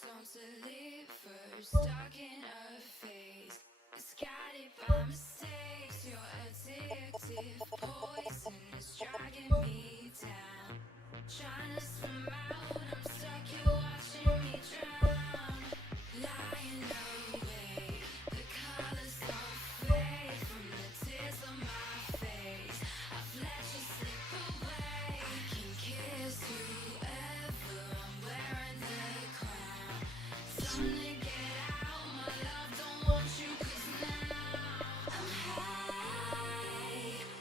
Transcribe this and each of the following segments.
song to live for, stuck in a phase, misguided by mistakes. Your addictive poison is dragging me down, trying to swim out, I'm stuck here watching me drown. Lying awake, the colors don't fade from the tears on my face. I've let you slip away. I can kiss whoever, I'm wearing the crown. Time to get out, my love, don't want you, 'cause now I'm high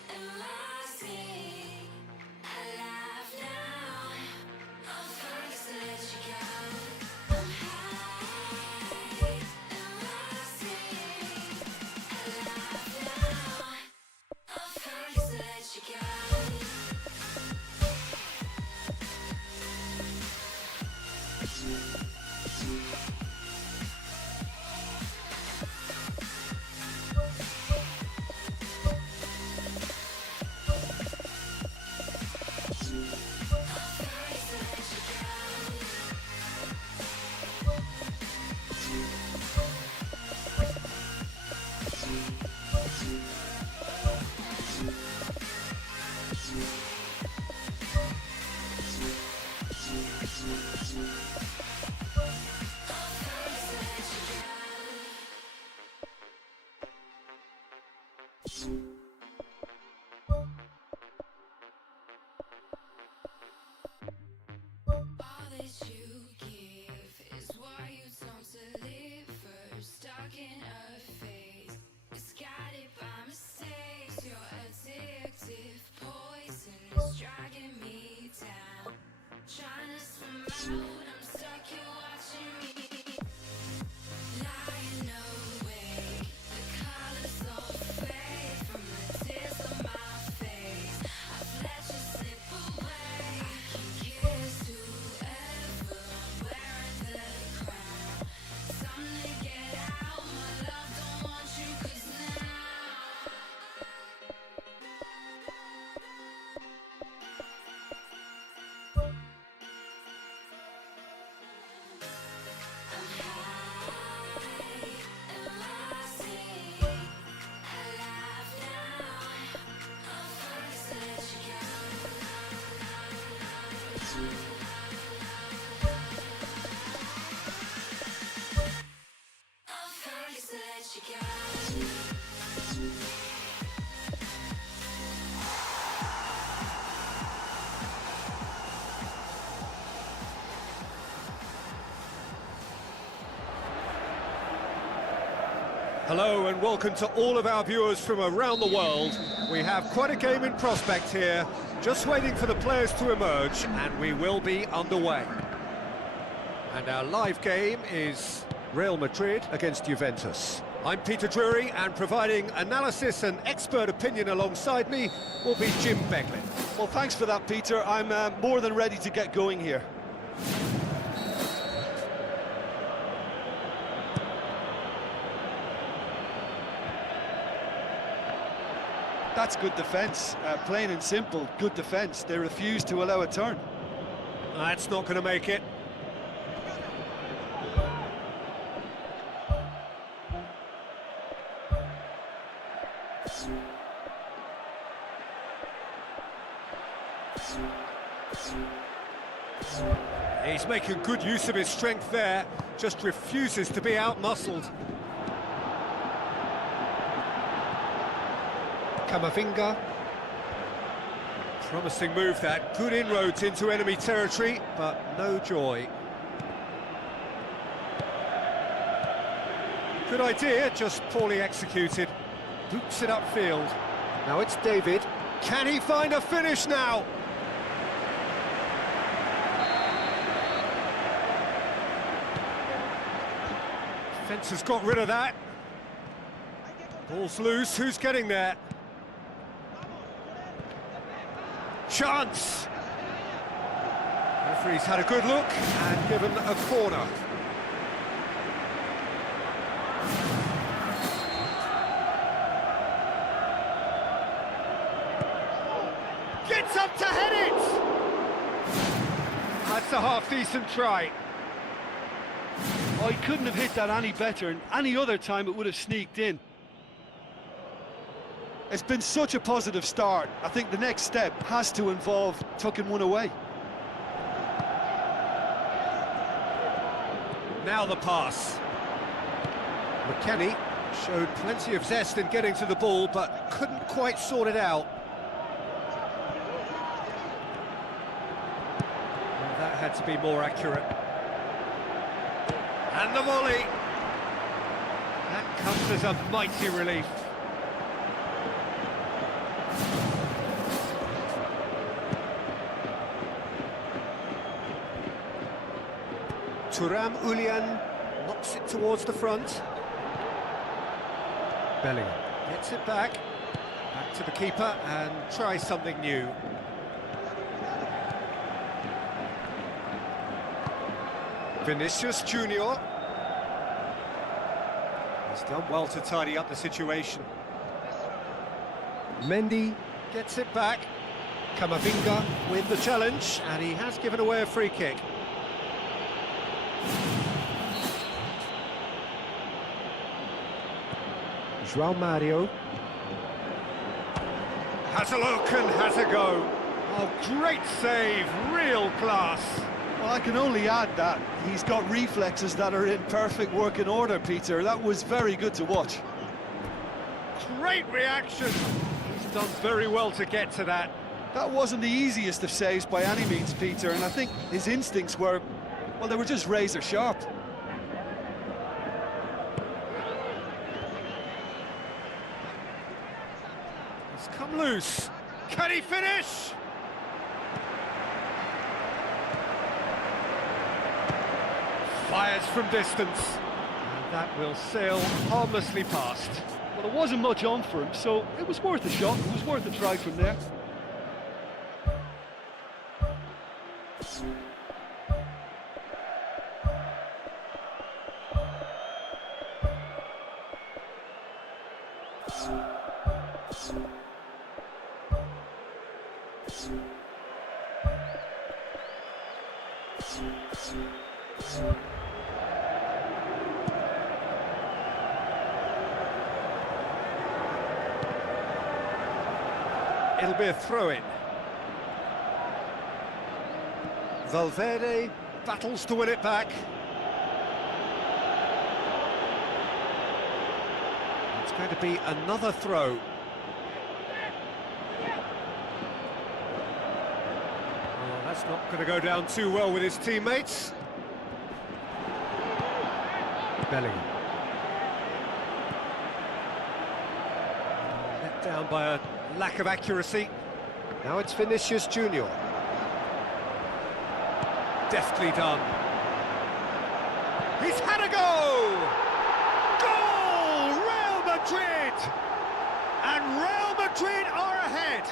and rising. I laugh now, I'm forced to let you go. I'm high and rising. I laugh now, I'm forced to let you go. All that you give is what you don't deliver. Stuck in a phase, misguided by mistakes. Your addictive poison is dragging me down, trying to swim out, I'm stuck here watching me. Lying awake, the colors don't fade from the tears on my face. I've let you slip away. I can kiss whoever, I'm wearing the crown. Time to get out, my love, don't want you, 'cause now I'm high and rising. I laugh now, I'm forced to let you go. I'm forced to let you go. Hello and welcome to all of our viewers from around the world. We have quite a game in prospect here, just waiting for the players to emerge, and we will be underway. And our live game is Real Madrid against Juventus. I'm Peter Drury, and providing analysis and expert opinion alongside me will be Jim Beglin. Well, thanks for that, Peter. I'm more than ready to get going here. That's good defence, plain and simple, good defence. They refuse to allow a turn. That's not going to make it. He's making good use of his strength there, just refuses to be out-muscled. Camavinga. Promising move that, good inroads into enemy territory, but no joy. Good idea, just poorly executed. Boots it upfield. Now it's David. Can he find a finish now? Defence has got rid of that. Ball's loose, who's getting there? Chance! Referee's had a good look and given a corner. Gets up to head it! That's a half-decent try. Oh, he couldn't have hit that any better, and any other time it would have sneaked in. It's been such a positive start. I think the next step has to involve tucking one away. Now the pass. McKennie showed plenty of zest in getting to the ball, but couldn't quite sort it out. Well, that had to be more accurate. And the volley. That comes as a mighty relief. Thuram Ulian knocks it towards the front. Bellingham gets it back to the keeper and tries something new. Vinicius Junior. He's done well to tidy up the situation. Mendy gets it back. Camavinga with the challenge, and he has given away a free kick. João Mario has a look and has a go. Oh, great save, real class. Well, I can only add that he's got reflexes that are in perfect working order, Peter. That was very good to watch. Great reaction. He's done very well to get to that. That wasn't the easiest of saves by any means, Peter, and I think his instincts were, well, they were just razor sharp. He's come loose. Can he finish? Fires from distance. And that will sail harmlessly past. Well, there wasn't much on for him, so it was worth a shot. It was worth a try from there. It'll be a throw-in. Valverde battles to win it back. It's going to be another throw. Oh, that's not going to go down too well with his teammates. Bellingham. Let down by a lack of accuracy. Now it's Vinicius Junior. Deftly done. He's had a go! Goal! Real Madrid! And Real Madrid are ahead!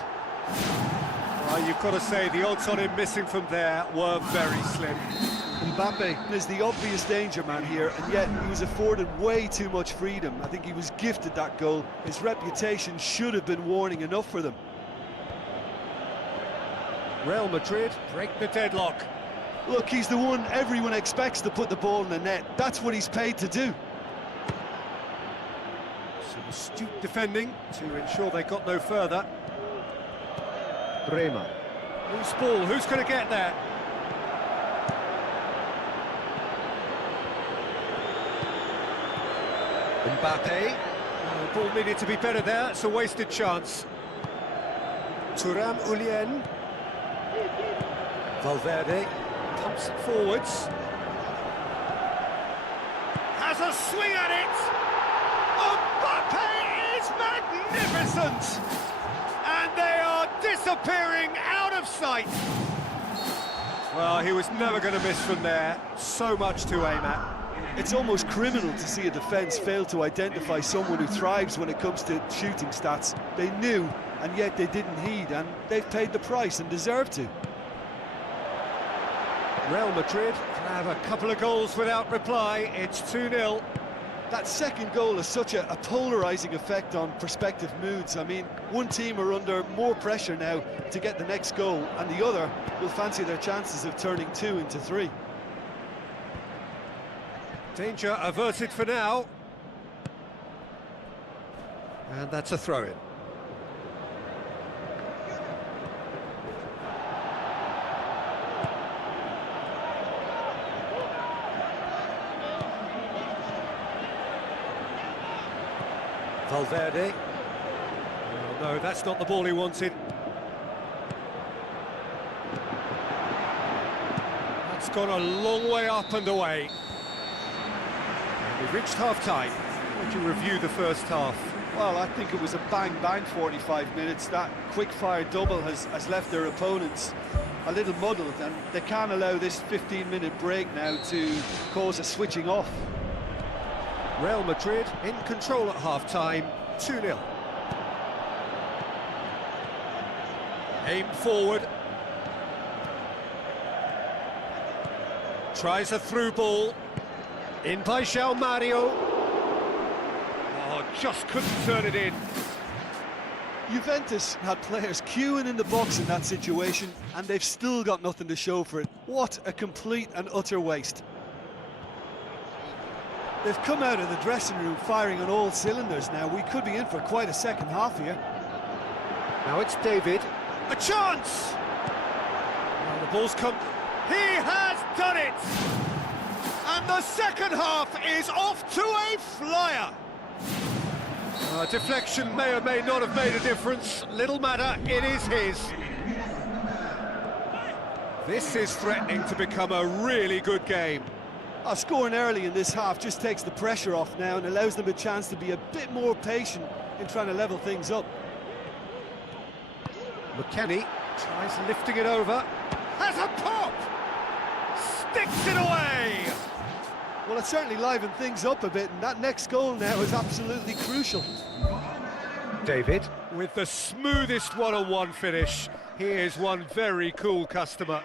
Well, you've got to say the odds on him missing from there were very slim. Mbappe is the obvious danger man here, and yet he was afforded way too much freedom. I think he was gifted that goal. His reputation should have been warning enough for them. Real Madrid break the deadlock. Look, he's the one everyone expects to put the ball in the net. That's what he's paid to do. Some astute defending to ensure they got no further. Bremer. Loose ball, who's going to get there? Mbappe. Oh, the ball needed to be better there, it's a wasted chance. Thuram Ulian. Valverde pumps it forwards. Has a swing at it! Mbappe is magnificent! And they are disappearing out of sight! Well, he was never going to miss from there. So much to aim at. It's almost criminal to see a defence fail to identify someone who thrives when it comes to shooting stats. They knew, and yet they didn't heed, and they've paid the price and deserve to. Real Madrid have a couple of goals without reply. It's 2-0. That second goal has such a polarising effect on prospective moods. I mean, one team are under more pressure now to get the next goal, and the other will fancy their chances of turning 2 into 3. Danger averted for now. And that's a throw-in. Valverde. Oh, no, that's not the ball he wanted. That's gone a long way up and away. We've reached half-time. How would you review the first half? Well, I think it was a bang-bang 45 minutes. That quick-fire double has left their opponents a little muddled, and they can't allow this 15-minute break now to cause a switching off. Real Madrid in control at half-time, 2-0. Aim forward. Tries a through ball. In by João Mario. Oh, just couldn't turn it in. Juventus had players queuing in the box in that situation, and they've still got nothing to show for it. What a complete and utter waste. They've come out of the dressing room firing on all cylinders now. We could be in for quite a second half here. Now it's David. A chance! Well, the ball's come. He has done it! And the second half is off to a flyer. Deflection may or may not have made a difference. Little matter, it is his. This is threatening to become a really good game. Scoring early in this half just takes the pressure off now and allows them a chance to be a bit more patient in trying to level things up. McKennie tries lifting it over. Has a pop! Sticks it away! Well, it certainly livened things up a bit, and that next goal now is absolutely crucial. David. With the smoothest one-on-one finish. He is one very cool customer.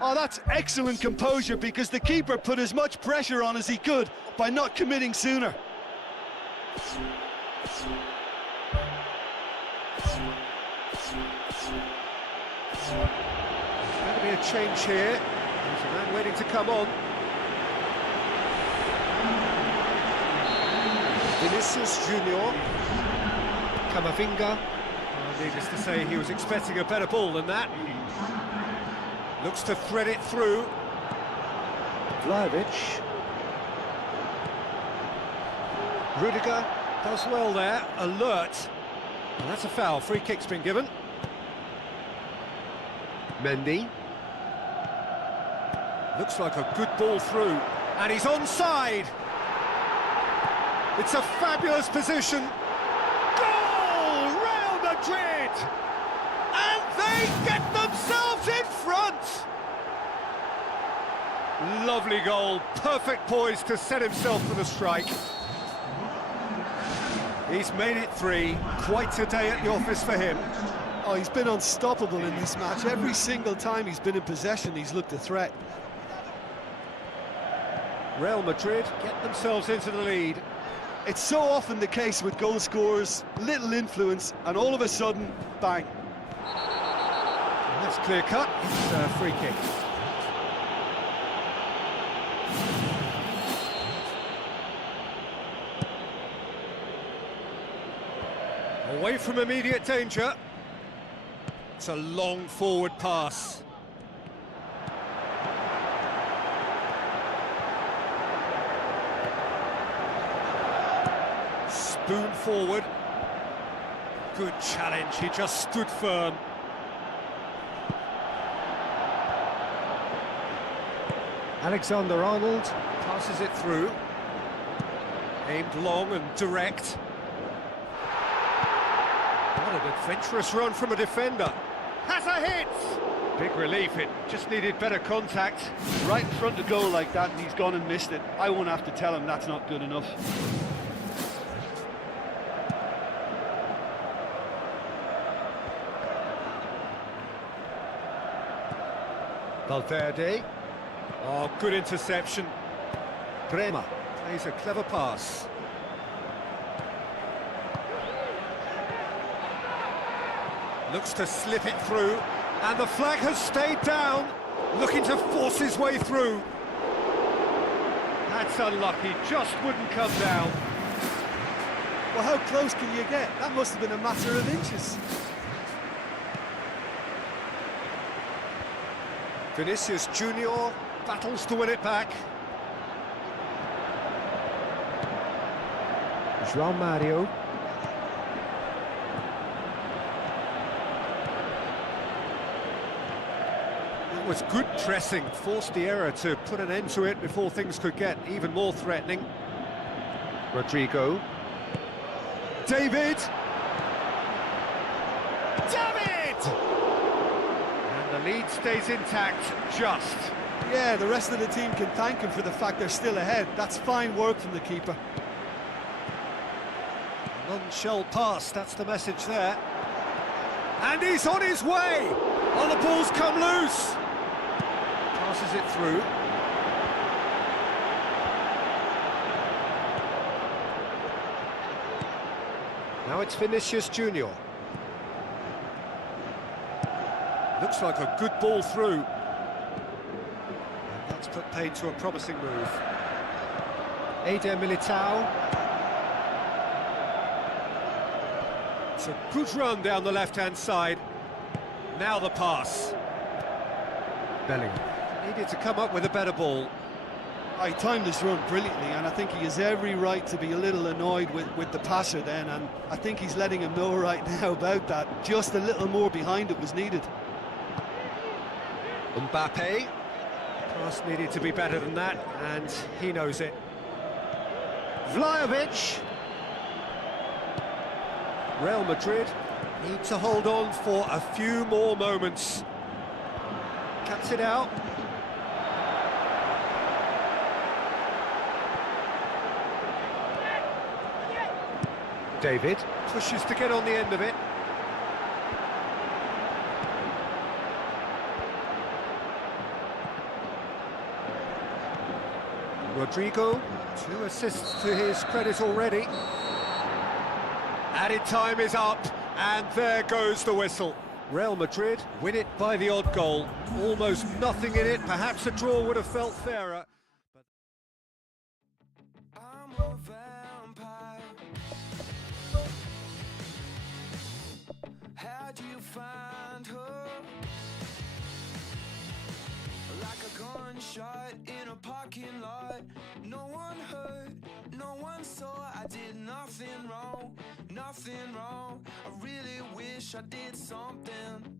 Oh, that's excellent composure, because the keeper put as much pressure on as he could by not committing sooner. There's going to be a change here. There's a man waiting to come on. Vinicius Junior. Camavinga. Needless to say, he was expecting a better ball than that. Looks to thread it through. Vlahovic. Rudiger does well there, alert. And that's a foul, free kick's been given. Mendy. Looks like a good ball through. And he's onside. It's a fabulous position. Goal! Real Madrid! And they get themselves in front! Lovely goal, perfect poise to set himself for the strike. He's made it 3, quite a day at the office for him. Oh, he's been unstoppable in this match. Every single time he's been in possession, he's looked a threat. Real Madrid get themselves into the lead. It's so often the case with goal scorers, little influence, and all of a sudden, bang. And that's clear cut, it's a free kick. Away from immediate danger. It's a long forward pass. Spoon forward. Good challenge, he just stood firm. Alexander-Arnold passes it through. Aimed long and direct. What an adventurous run from a defender. Has a hit! Big relief, it just needed better contact. Right in front of goal like that, and he's gone and missed it. I won't have to tell him that's not good enough. Valverde. Oh, good interception. Bremer plays a clever pass. Looks to slip it through, and the flag has stayed down, looking to force his way through. That's unlucky, just wouldn't come down. Well, how close can you get? That must have been a matter of inches. Vinicius Junior battles to win it back. João Mario. That was good pressing, forced the error to put an end to it before things could get even more threatening. Rodrigo. David! David! And the lead stays intact, just. Yeah, the rest of the team can thank him for the fact they're still ahead. That's fine work from the keeper. None shall pass, that's the message there. And he's on his way! Oh, the ball's come loose! Passes it through. Now it's Vinicius Junior. Looks like a good ball through. And that's put paid to a promising move. Eder Militao. It's a good run down the left-hand side. Now the pass. Bellingham needed to come up with a better ball. He timed his run brilliantly, and I think he has every right to be a little annoyed with the passer then, and I think he's letting him know right now about that. Just a little more behind it was needed. Mbappe. Pass needed to be better than that, and he knows it. Vlahovic. Real Madrid need to hold on for a few more moments. Cuts it out. David pushes to get on the end of it. Rodrigo, 2 assists to his credit already. Added time is up, and there goes the whistle. Real Madrid win it by the odd goal. Almost nothing in it, perhaps a draw would have felt fairer. I'm a vampire. How'd you find her? Like a gunshot in a parking lot. No one heard, no one saw. I did nothing wrong, nothing wrong. I really wish I did something.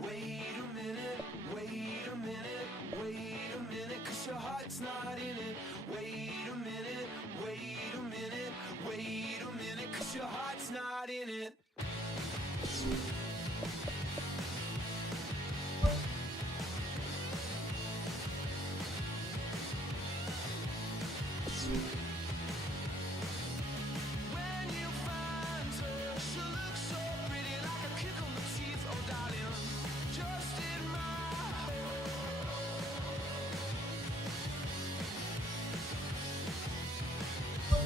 Wait a minute, wait a minute, wait a minute, 'cause your heart's not in it. Wait a minute, wait a minute, wait a minute, 'cause your heart's not in it. When you find her, she looks so pretty, like a kick on the teeth, oh darling, just in my heart.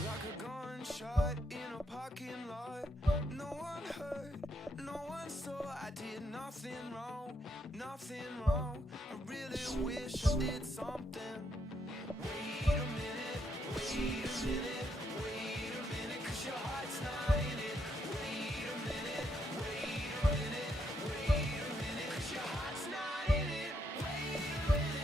Like a gunshot in a parking lot. No one heard, no one saw. I did nothing wrong, nothing wrong. I really wish I did something. Wait a minute, wait a minute, wait a minute, 'cause your heart's not in it. Wait a minute, wait a minute, wait a minute, 'cause your heart's not in it. Wait a minute,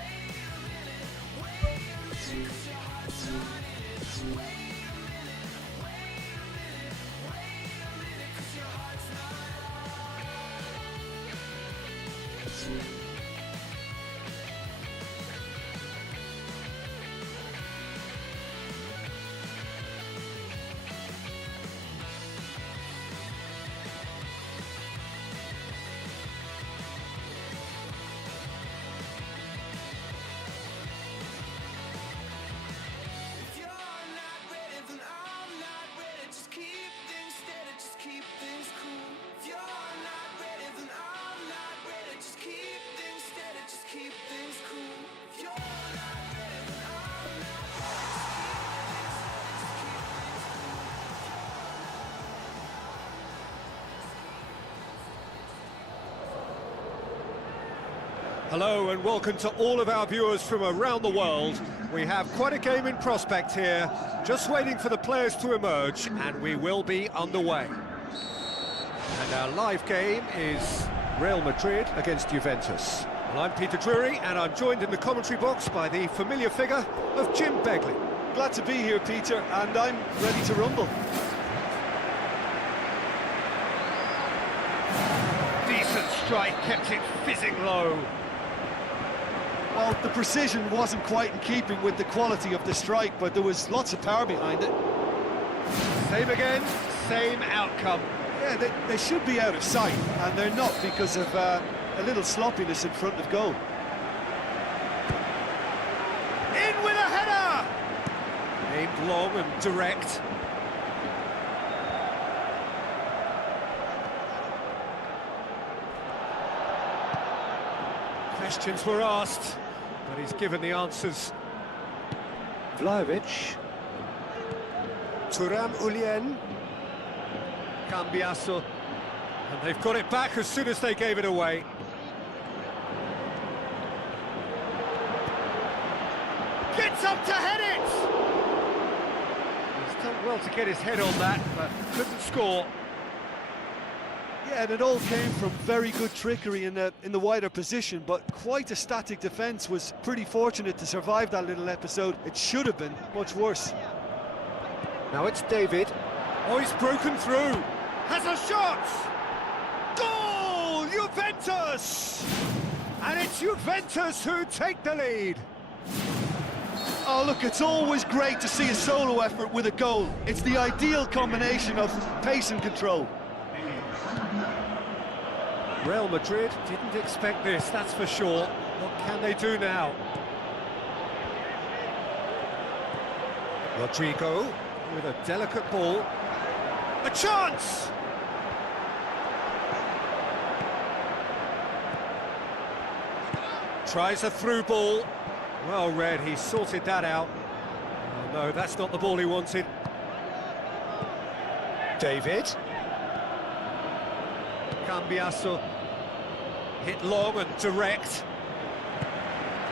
wait a minute, wait a minute, 'cause your heart's not in it. Wait a minute, wait a minute, wait a minute, 'cause your heart's not in it. If you're not ready, then I'm not ready. Just keep things steady, just keep things cool. If you're not ready, then I'm not ready. Just keep Hello and welcome to all of our viewers from around the world. We have quite a game in prospect here, just waiting for the players to emerge, and we will be underway. And our live game is Real Madrid against Juventus. Well, I'm Peter Drury, and I'm joined in the commentary box by the familiar figure of Jim Begley. Glad to be here, Peter, and I'm ready to rumble. Decent strike, kept it fizzing low. Well, the precision wasn't quite in keeping with the quality of the strike, but there was lots of power behind it. Same again, same outcome. Yeah, they should be out of sight, and they're not because of a little sloppiness in front of goal. In with a header! Aimed long and direct. Questions were asked, but he's given the answers. Vlahovic. Thuram Ulien. Cambiasso. And they've got it back as soon as they gave it away. Gets up to head it! He's done well to get his head on that, but couldn't score. Yeah, and it all came from very good trickery in the wider position, but quite a static defence. Was pretty fortunate to survive that little episode. It should have been much worse. Now it's David. Oh, he's broken through. Has a shot! Goal! Juventus! And it's Juventus who take the lead. Oh, look, it's always great to see a solo effort with a goal. It's the ideal combination of pace and control. Real Madrid didn't expect this, that's for sure. What can they do now? Rodrigo with a delicate ball. A chance! Tries a through ball. Well read, he sorted that out. Oh, no, that's not the ball he wanted. David. Cambiasso. Hit long and direct.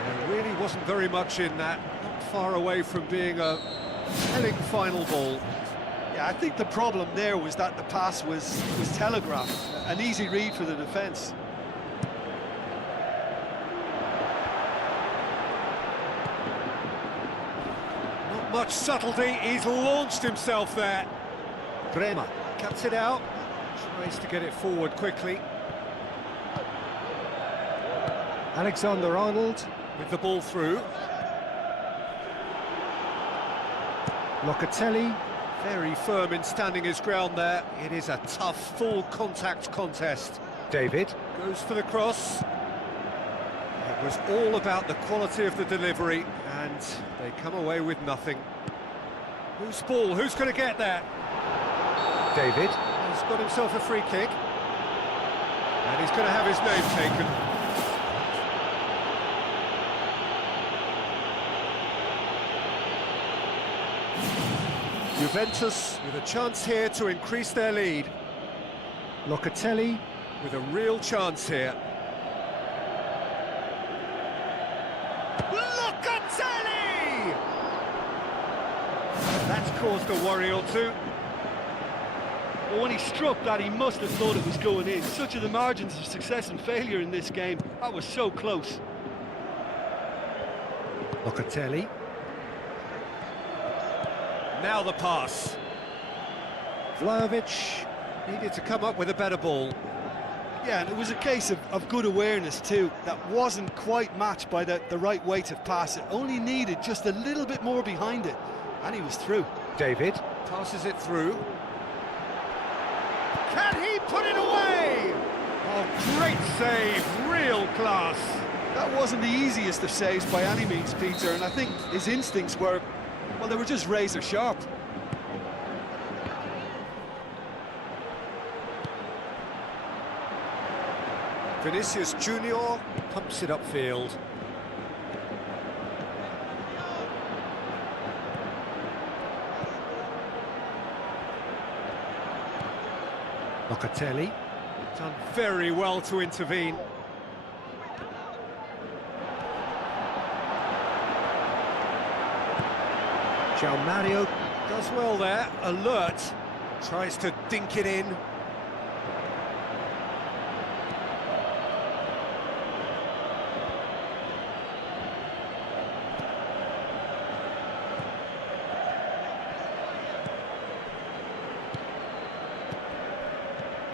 There really wasn't very much in that. Not far away from being a telling final ball. Yeah, I think the problem there was that the pass was telegraphed. An easy read for the defence. Not much subtlety, he's launched himself there. Bremer cuts it out, tries to get it forward quickly. Alexander-Arnold with the ball through. Locatelli, very firm in standing his ground there. It is a tough, full contact contest. David goes for the cross. It was all about the quality of the delivery, and they come away with nothing. Whose ball? Who's going to get that? David has got himself a free kick, and he's going to have his name taken. Juventus with a chance here to increase their lead. Locatelli with a real chance here. Locatelli! That's caused a worry or two. Well, when he struck that, he must have thought it was going in. Such are the margins of success and failure in this game. That was so close. Locatelli. Now the pass. Vlahovic needed to come up with a better ball. Yeah, and it was a case of good awareness too. That wasn't quite matched by the right weight of pass. It only needed just a little bit more behind it, and he was through. David passes it through. Can he put it away? Oh, great save, real class. That wasn't the easiest of saves by any means, Peter, and I think his instincts were, well, they were just razor sharp. Vinicius Junior pumps it upfield. Locatelli done very well to intervene. João Mario does well there, alert, tries to dink it in.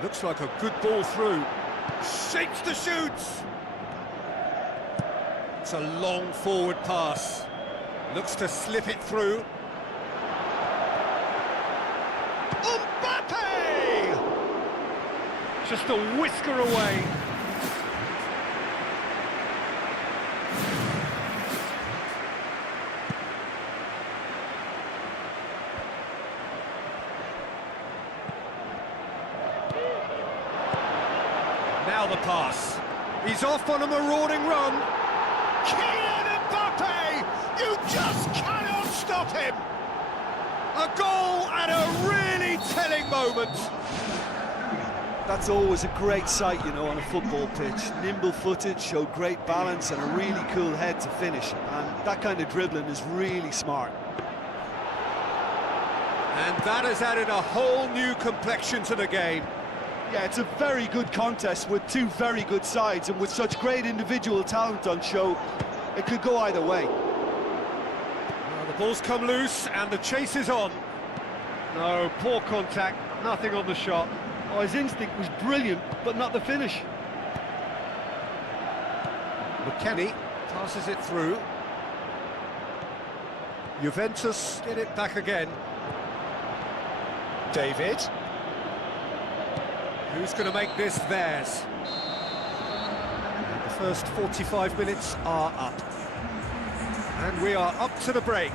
Looks like a good ball through. Shapes the shoots! It's a long forward pass. Looks to slip it through. Mbappe! Just a whisker away. Now the pass. He's off on a marauding run. Kylian Mbappe! You just cannot stop him! A goal at a really telling moment. That's always a great sight, you know, on a football pitch. Nimble-footed, showed great balance and a really cool head to finish. And that kind of dribbling is really smart. And that has added a whole new complexion to the game. Yeah, it's a very good contest with two very good sides, and with such great individual talent on show, it could go either way. Well, the ball's come loose and the chase is on. No, poor contact, nothing on the shot. Oh, his instinct was brilliant, but not the finish. McKennie passes it through. Juventus get it back again. David. Who's going to make this theirs? The first 45 minutes are up. And we are up to the break.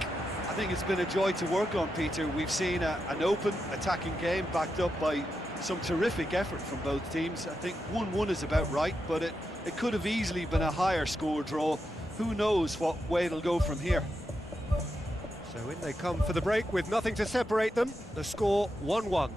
I think it's been a joy to work on, Peter. We've seen an open, attacking game backed up by some terrific effort from both teams. I think 1-1 is about right, but it could have easily been a higher score draw. Who knows what way it'll go from here. So in they come for the break with nothing to separate them. The score 1-1.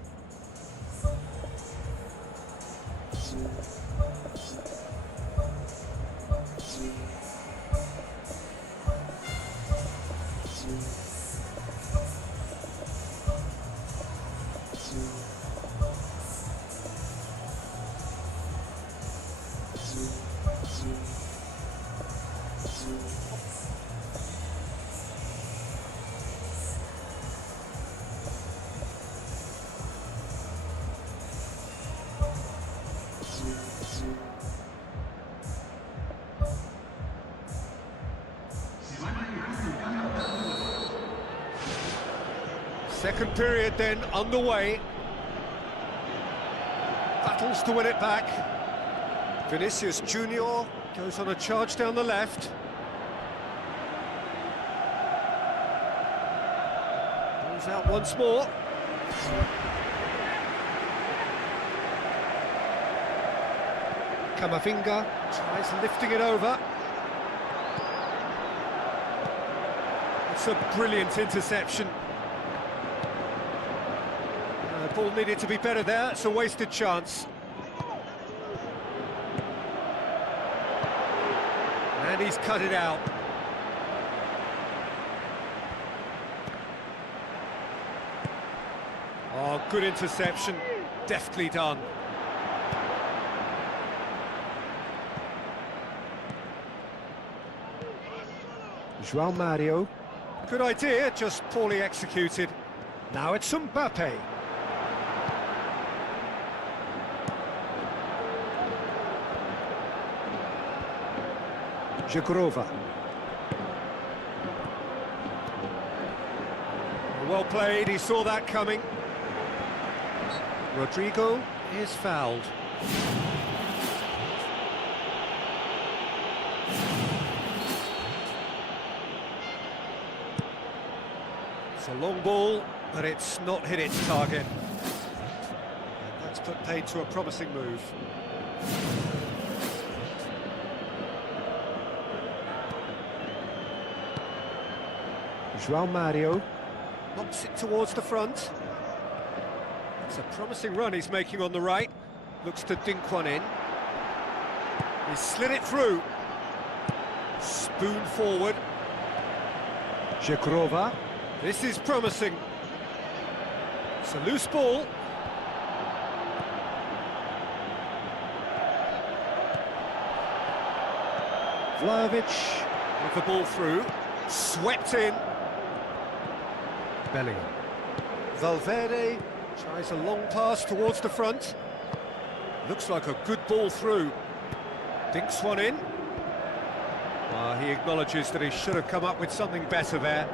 Second period then underway. Battles to win it back. Vinicius Junior goes on a charge down the left. Goes out once more. Camavinga tries lifting it over. It's a brilliant interception. Ball needed to be better there, it's a wasted chance. And he's cut it out. Oh, good interception, deftly done. João Mario. Good idea, just poorly executed. Now it's Mbappe. Jagrova. Well played, he saw that coming. Rodrigo is fouled. It's a long ball, but it's not hit its target. And that's put paid to a promising move. João Mario knocks it towards the front. It's a promising run he's making on the right. Looks to dink one in. He's slid it through. Spoon forward. Jagrova This is promising. It's a loose ball. Vlahovic with the ball through. Swept in. Bellingham. Valverde tries a long pass towards the front. Looks like a good ball through. Dinks one in. Well, he acknowledges that he should have come up with something better there.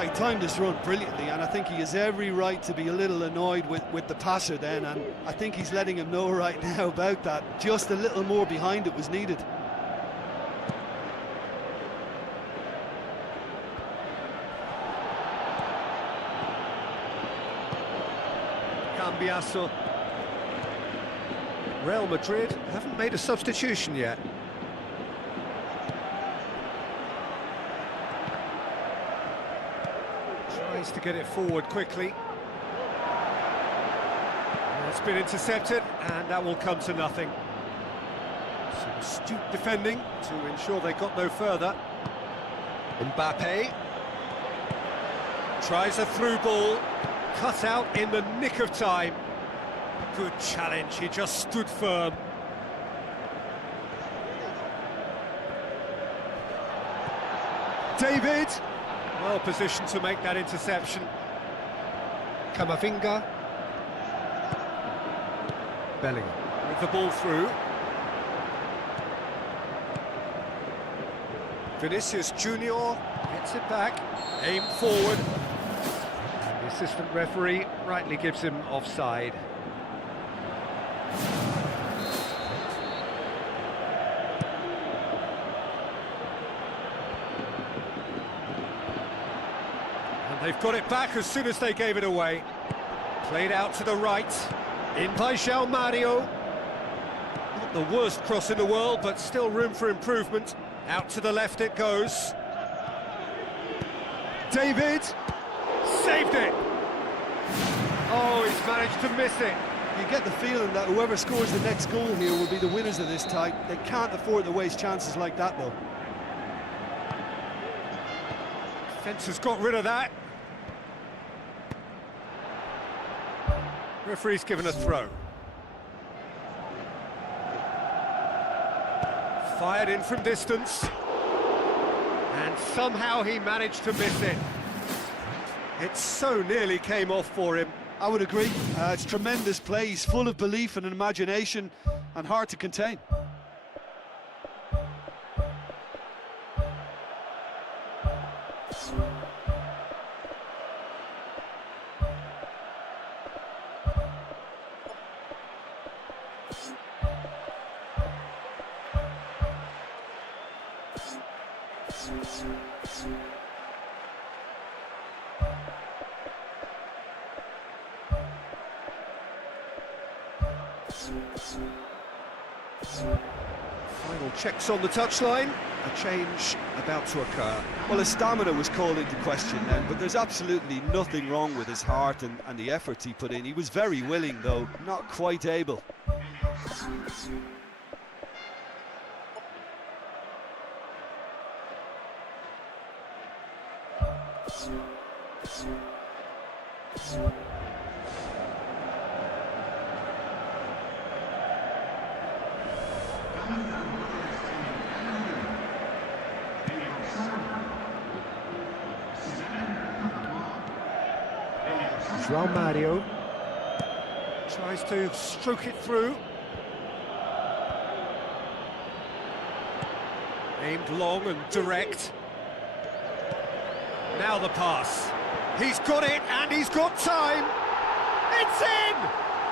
He timed his run brilliantly, and I think he has every right to be a little annoyed with the passer then, and I think he's letting him know right now about that. Just a little more behind it was needed. Cambiasso. Real Madrid haven't made a substitution yet. Tries to get it forward quickly. It's been intercepted, and that will come to nothing. Some astute defending to ensure they got no further. Mbappe tries a through ball, cut out in the nick of time. Good challenge, he just stood firm. David, well positioned to make that interception. Camavinga. Bellingham with the ball through. Vinicius Junior gets it back, aimed forward. The assistant referee rightly gives him offside. They've got it back as soon as they gave it away. Played out to the right. In by João Mario. Not the worst cross in the world, but still room for improvement. Out to the left it goes. David. Saved it. Oh, he's managed to miss it. You get the feeling that whoever scores the next goal here will be the winners of this tie. They can't afford to waste chances like that, though. Defence has got rid of that. Referee's given a throw. Fired in from distance. And somehow he managed to miss it. It so nearly came off for him. I would agree. It's tremendous play. He's full of belief and imagination and hard to contain. Final checks on the touchline. A change about to occur. Well, his stamina was called into question then, but there's absolutely nothing wrong with his heart and the efforts he put in. He was very willing, though, not quite able. João Mario tries to stroke it through. Aimed long and direct. Now the pass. He's got it and he's got time. It's in!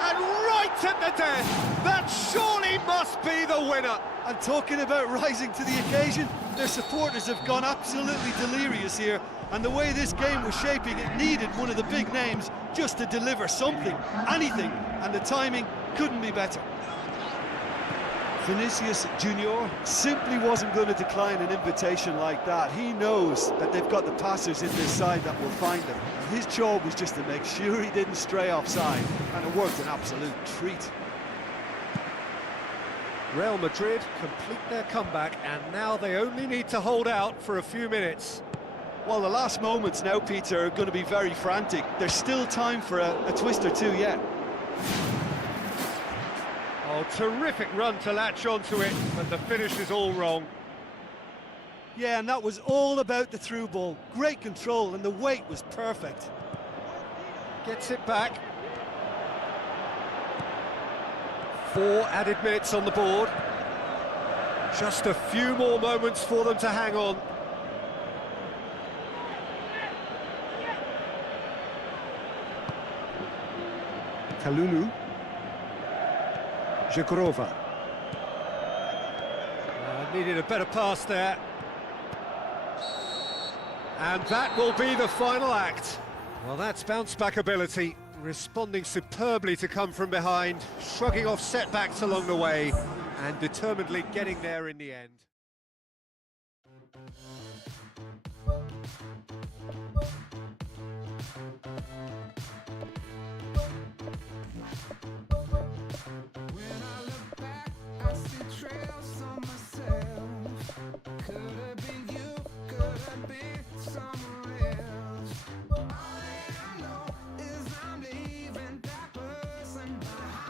And right at the death. That surely must be the winner. And talking about rising to the occasion, their supporters have gone absolutely delirious here. And the way this game was shaping, it needed one of the big names just to deliver something, anything, and the timing couldn't be better. Vinicius Junior simply wasn't going to decline an invitation like that. He knows that they've got the passers in this side that will find him. And his job was just to make sure he didn't stray offside, and it worked an absolute treat. Real Madrid complete their comeback, and now they only need to hold out for a few minutes. Well, the last moments now, Peter, are going to be very frantic. There's still time for a twist or two yet. Oh, terrific run to latch onto it, but the finish is all wrong. Yeah, and that was all about the through ball. Great control, and the weight was perfect. Gets it back. 4 added minutes on the board. Just a few more moments for them to hang on. Kalulu. Zhegrova. Needed a better pass there. And that will be the final act. Well, that's bounce-back ability, responding superbly to come from behind, shrugging off setbacks along the way, and determinedly getting there in the end. When I look back, I see trails on myself. Could have been you, could have been someone else. All that I know is I'm leaving that person behind.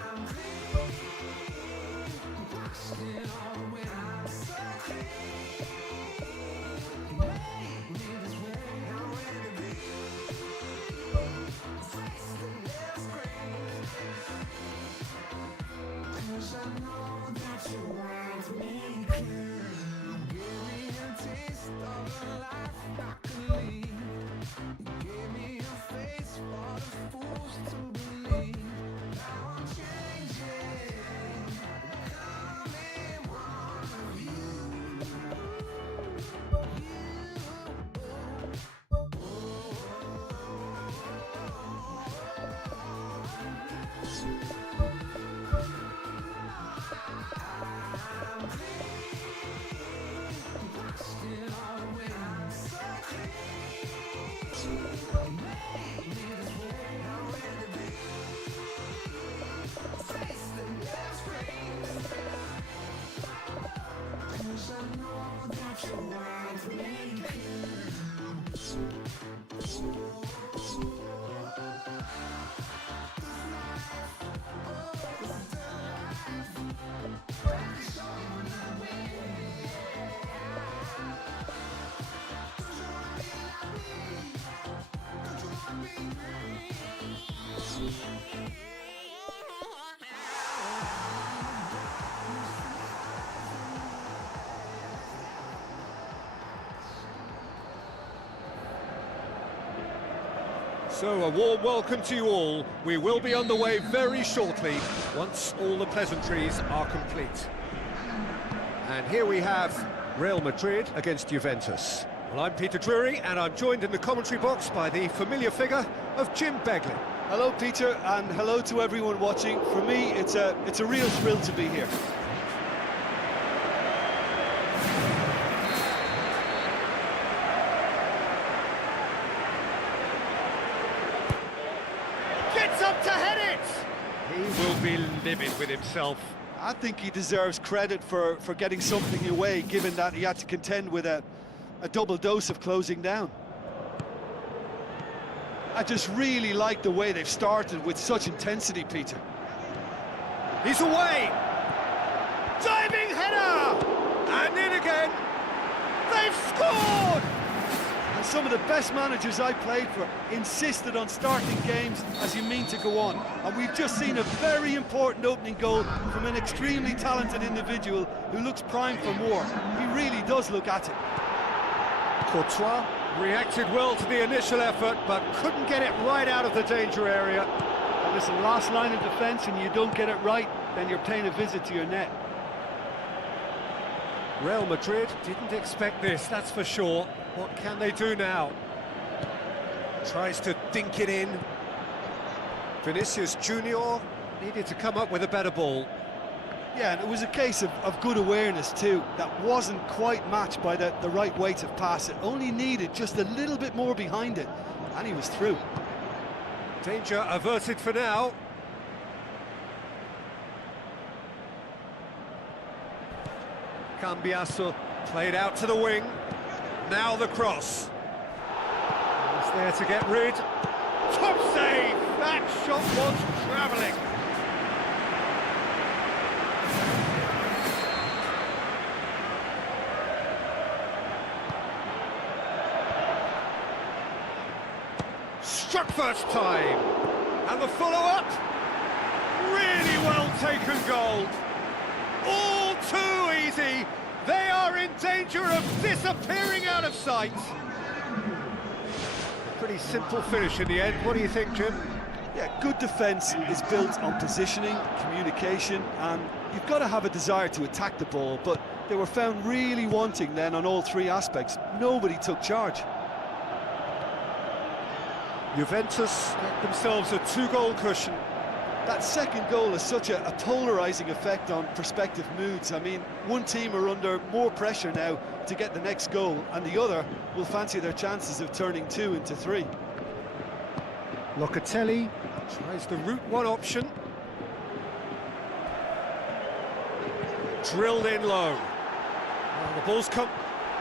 I'm clean, washed on when I'm so clean. Make me this way, I'm ready to be. Face the left screen. 'Cause I know that you want me clear. You gave me a taste of a life I could lead. You gave me a face for the fools to believe. Now I'm changing, becoming one of you. I'm clean, washed on when I'm so clean. Make me this way, I'm ready to be. Face the left screen. 'Cause I know that you want me clear. So a warm welcome to you all. We will be underway very shortly, once all the pleasantries are complete. And here we have Real Madrid against Juventus. Well, I'm Peter Drury, and I'm joined in the commentary box by the familiar figure of Jim Beglin. Hello, Peter, and hello to everyone watching. For me, it's a real thrill to be here. Gets up to head it! He will be livid with himself. I think he deserves credit for getting something away, given that he had to contend with a double dose of closing down. I just really like the way they've started with such intensity, Peter. He's away! Diving header! And in again! They've scored! And some of the best managers I played for insisted on starting games as you mean to go on. And we've just seen a very important opening goal from an extremely talented individual who looks primed for more. He really does look at it. Courtois reacted well to the initial effort, but couldn't get it right out of the danger area. And listen, last line of defence, and you don't get it right, then you're paying a visit to your net. Real Madrid didn't expect this, that's for sure. What can they do now? Tries to dink it in. Vinicius Junior needed to come up with a better ball. Yeah, and it was a case of good awareness too. That wasn't quite matched by the right weight of pass. It only needed just a little bit more behind it, and he was through. Danger averted for now. Cambiasso played out to the wing. Now the cross. He's there to get rid. Top save! That shot was travelling. Struck first time. And the follow-up. Really well taken goal. All too easy. They are in danger of disappearing out of sight. Pretty simple finish in the end. What do you think, Jim? Yeah, good defence is built on positioning, communication, and you've got to have a desire to attack the ball, but they were found really wanting then on all three aspects. Nobody took charge. Juventus get themselves a 2-goal cushion. That second goal has such a polarising effect on prospective moods. I mean, one team are under more pressure now to get the next goal, and the other will fancy their chances of turning 2 into 3. Locatelli tries the route one option. Drilled in low. Well, the ball's come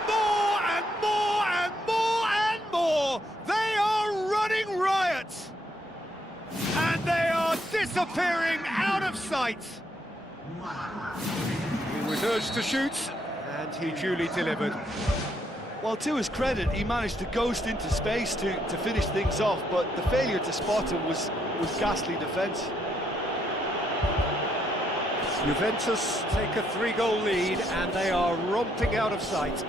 more and more and more and more. They are running riot. And they are disappearing out of sight. He was urged to shoot, and he duly delivered. Well, to his credit, he managed to ghost into space to finish things off, but the failure to spot him was ghastly defence. Juventus take a 3-goal lead, and they are romping out of sight.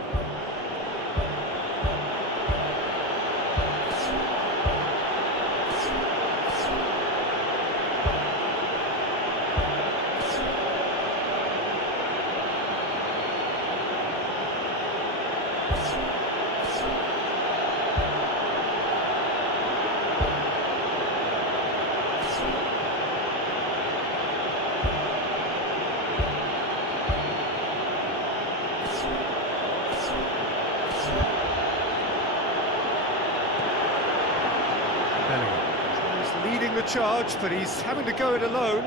He's leading the charge, but he's having to go it alone.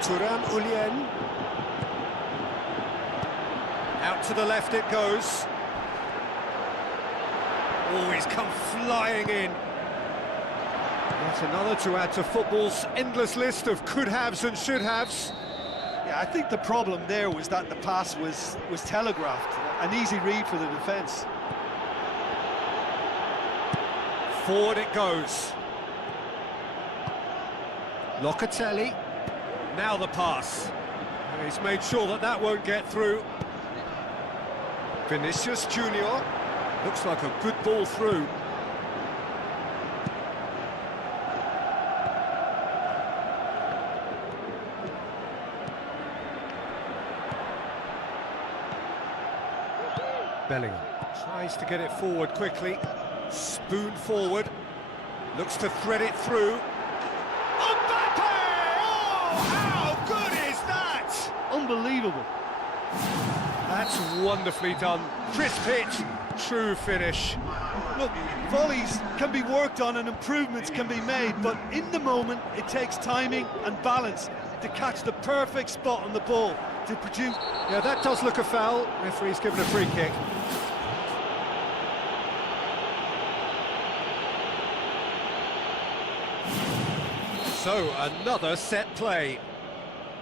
Thuram Ulien. Out to the left it goes. Oh, he's come flying in. Yet another to add to football's endless list of could-haves and should-haves. Yeah, I think the problem there was that the pass was telegraphed. An easy read for the defence. Forward it goes. Locatelli. Now the pass. He's made sure that that won't get through. Vinicius Junior. Looks like a good ball through. Bellingham tries to get it forward quickly. Spoon forward, looks to thread it through. Mbappe! Oh, how good is that? Unbelievable. That's wonderfully done. Crisp hit, true finish. Look, volleys can be worked on and improvements can be made, but in the moment it takes timing and balance to catch the perfect spot on the ball to produce. Yeah, that does look a foul. Referee's given a free kick. So, another set play.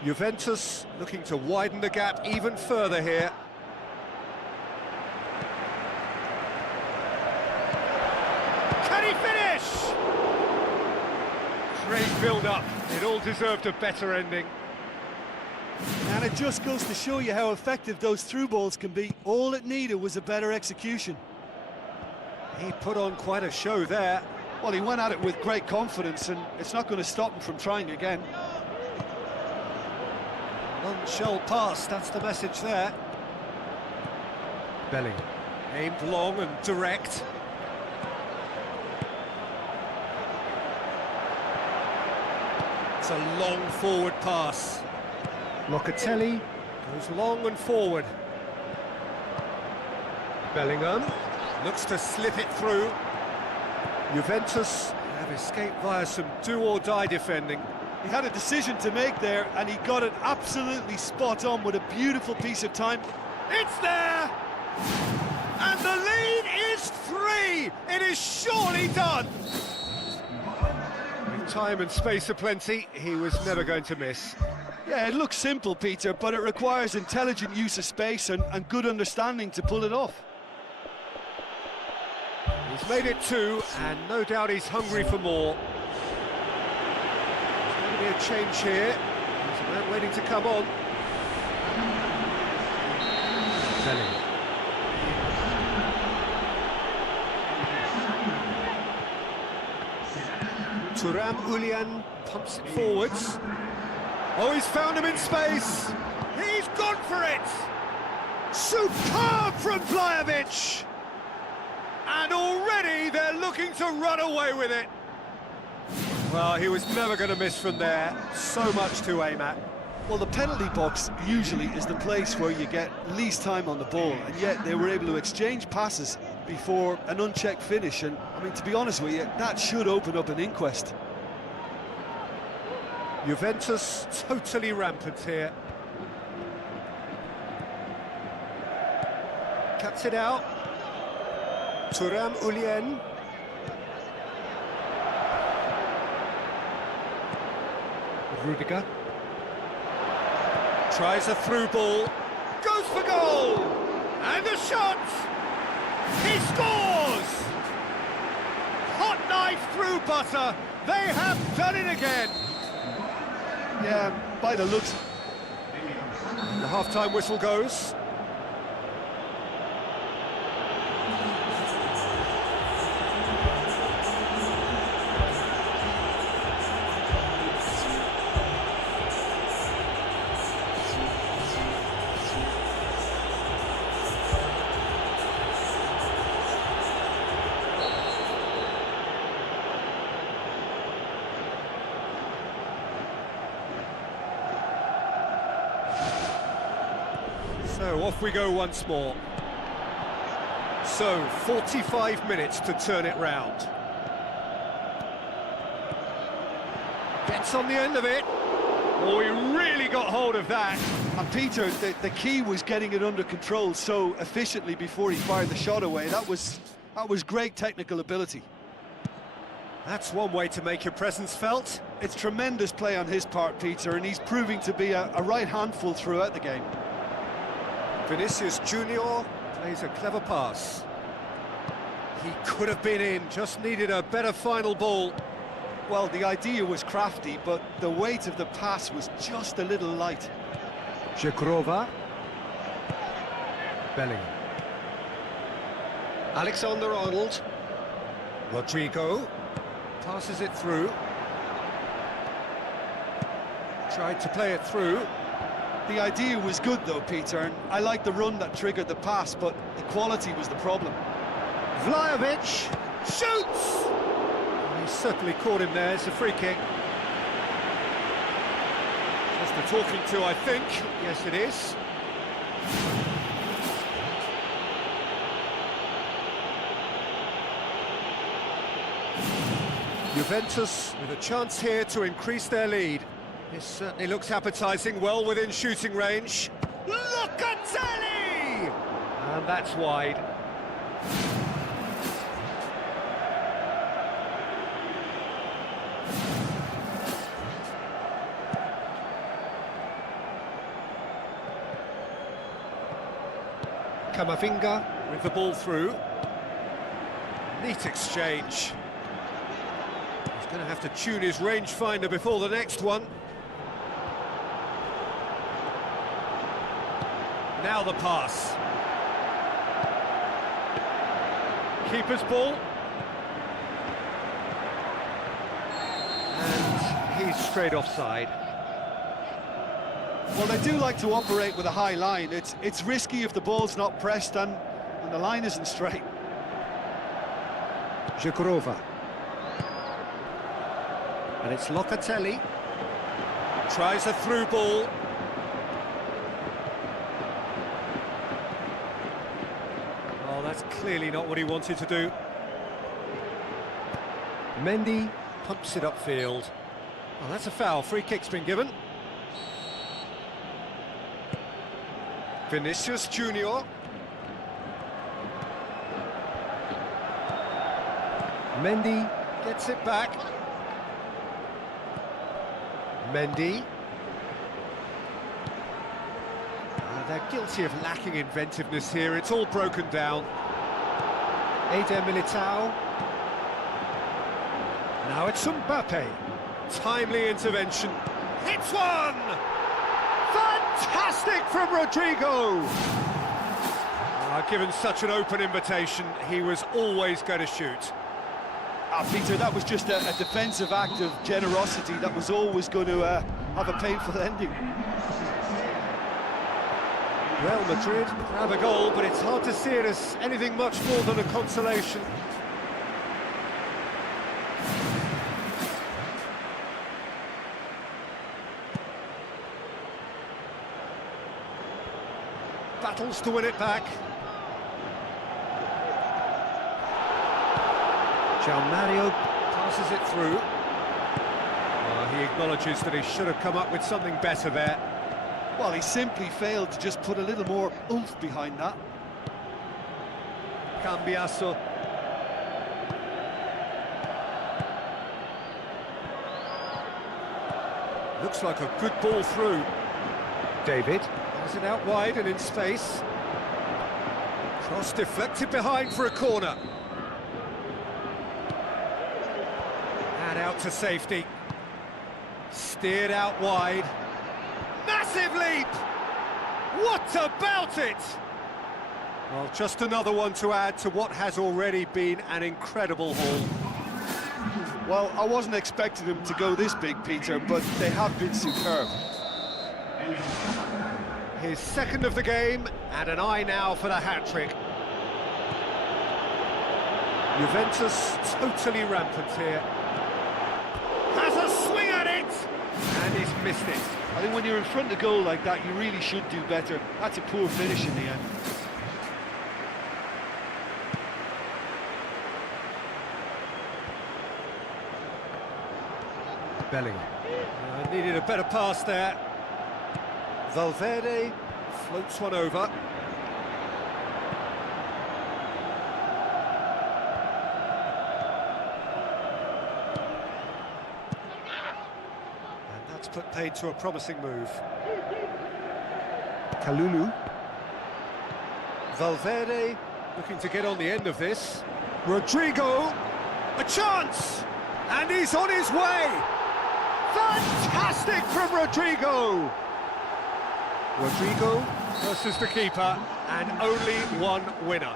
Juventus looking to widen the gap even further here. Can he finish? Great build-up. It all deserved a better ending. And it just goes to show you how effective those through balls can be. All it needed was a better execution. He put on quite a show there. Well, he went at it with great confidence, and it's not going to stop him from trying again. None shall pass, that's the message there. Bellingham, aimed long and direct. It's a long forward pass. Locatelli goes long and forward. Bellingham looks to slip it through. Juventus have escaped via some do-or-die defending. He had a decision to make there, and he got it absolutely spot on with a beautiful piece of time. It's there! And the lead is 3! It is surely done! With time and space aplenty, he was never going to miss. Yeah, it looks simple, Peter, but it requires intelligent use of space and good understanding to pull it off. He's made it 2, and no doubt he's hungry for more. There's going to be a change here. There's a man waiting to come on. Thuram Ulian pumps it forwards. Oh, he's found him in space! He's gone for it! Superb from Vlahovic! And already they're looking to run away with it. Well, he was never going to miss from there. So much to aim at. Well, the penalty box usually is the place where you get least time on the ball, and yet they were able to exchange passes before an unchecked finish, and I mean, to be honest with you, that should open up an inquest. Juventus totally rampant here. Cuts it out. Thuram Ulian. Rudiger. Tries a through ball. Goes for goal! And a shot! He scores! Hot knife through butter. They have done it again. Yeah, by the looks. The half-time whistle goes. So off we go once more. So 45 minutes to turn it round. Gets on the end of it. Oh, he really got hold of that. And Peter, the key was getting it under control so efficiently before he fired the shot away. That was great technical ability. That's one way to make your presence felt. It's tremendous play on his part, Peter, and he's proving to be a right handful throughout the game. Vinicius Junior plays a clever pass. He could have been in, just needed a better final ball. Well, the idea was crafty, but the weight of the pass was just a little light. Zhekrova. Bellingham. Alexander-Arnold. Rodrigo. Passes it through. Tried to play it through. The idea was good though, Peter, and I like the run that triggered the pass, but the quality was the problem. Vlahovic shoots! He certainly caught him there. It's a free kick. Just a talking to, I think. Yes, it is. Juventus with a chance here to increase their lead. This certainly looks appetising, well within shooting range. Locatelli! And that's wide. Camavinga with the ball through. Neat exchange. He's going to have to tune his rangefinder before the next one. Now the pass. Keeper's ball. And he's straight offside. Well, they do like to operate with a high line. It's risky if the ball's not pressed and the line isn't straight. Zhekrova. And it's Locatelli. Tries a through ball. That's clearly not what he wanted to do. Mendy pumps it upfield. Oh, that's a foul. Free kick's been given. Vinicius Junior. Mendy gets it back. Mendy. They're guilty of lacking inventiveness here. It's all broken down. Eder Militao. Now it's Mbappe. Timely intervention. Hits one! Fantastic from Rodrigo! Given such an open invitation, he was always going to shoot. Peter, that was just a defensive act of generosity that was always going to have a painful ending. Real Madrid grab a goal, but it's hard to see it as anything much more than a consolation. Battles to win it back. Mario passes it through. He acknowledges that he should have come up with something better there. Well, he simply failed to just put a little more oomph behind that. Cambiasso. Looks like a good ball through. David has it out wide and in space. Cross deflected behind for a corner. And out to safety. Steered out wide. Massive leap! What about it? Well, just another one to add to what has already been an incredible haul. Well, I wasn't expecting them to go this big, Peter, but they have been superb. His second of the game, and an eye now for the hat-trick. Juventus totally rampant here. Has a swing at it! And he's missed it. I think when you're in front of goal like that, you really should do better. That's a poor finish in the end. Bellingham. Needed a better pass there. Valverde floats one over. And that's put paid to a promising move. Kalulu. Valverde looking to get on the end of this. Rodrigo, a chance! And he's on his way! Fantastic from Rodrigo! Rodrigo versus the keeper, and only one winner.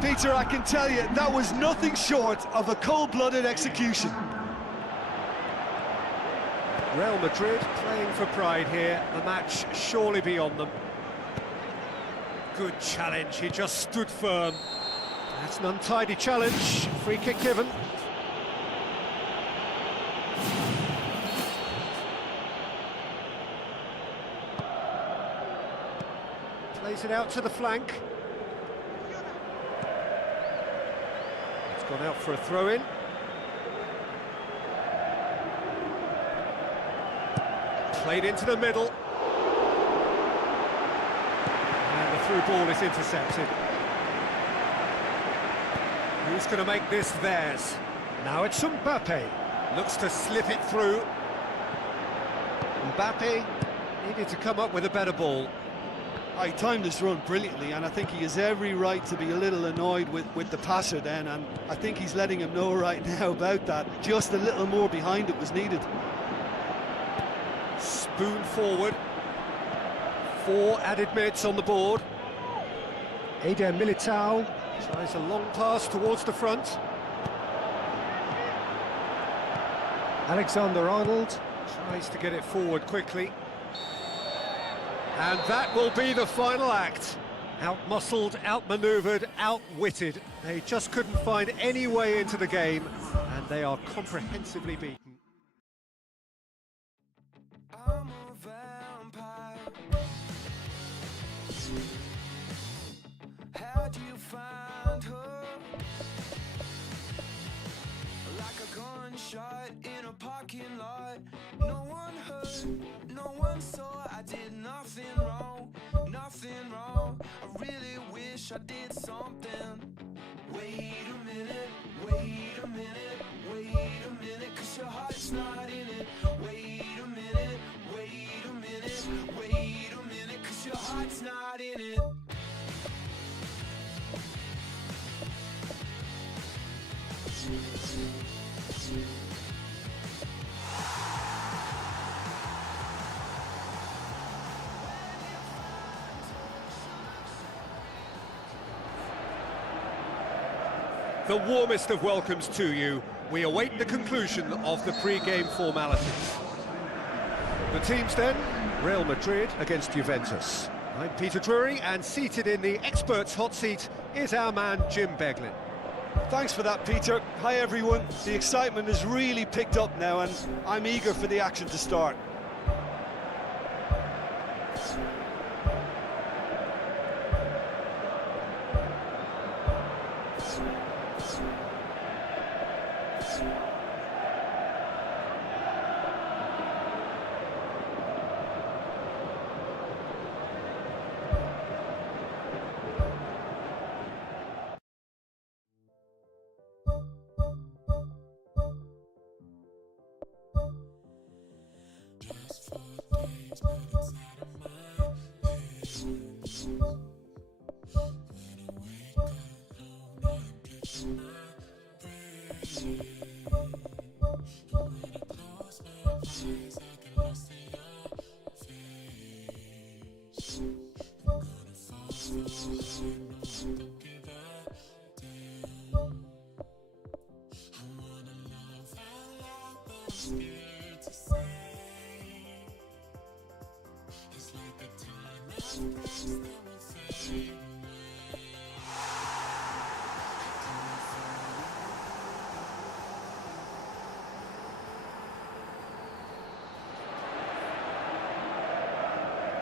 Peter, I can tell you, that was nothing short of a cold-blooded execution. Real Madrid playing for pride here, the match surely beyond them. Good challenge, he just stood firm. That's an untidy challenge, free kick given. Plays it out to the flank. It's gone out for a throw-in. Played into the middle. And the through ball is intercepted. Who's going to make this theirs? Now it's Mbappe. Looks to slip it through. Mbappe needed to come up with a better ball. He timed this run brilliantly, and I think he has every right to be a little annoyed with the passer then, and I think he's letting him know right now about that. Just a little more behind it was needed. Spoon forward. 4 added minutes on the board. Eder Militao tries a long pass towards the front. Alexander-Arnold tries to get it forward quickly. And that will be the final act. Out-muscled, out-manoeuvred, out-witted. They just couldn't find any way into the game, and they are comprehensively beaten. I'm a vampire. How'd you find No one saw I did nothing wrong, nothing wrong. I really wish I did something. Wait a minute, wait a minute, wait a minute, 'cause your heart's not in it. Wait a minute, wait a minute, wait a minute, 'cause your heart's not in it. The warmest of welcomes to you. We await the conclusion of the pre-game formalities. The teams then, Real Madrid against Juventus. I'm Peter Drury, and seated in the experts' hot seat is our man Jim Beglin. Thanks for that, Peter. Hi, everyone. The excitement has really picked up now, and I'm eager for the action to start.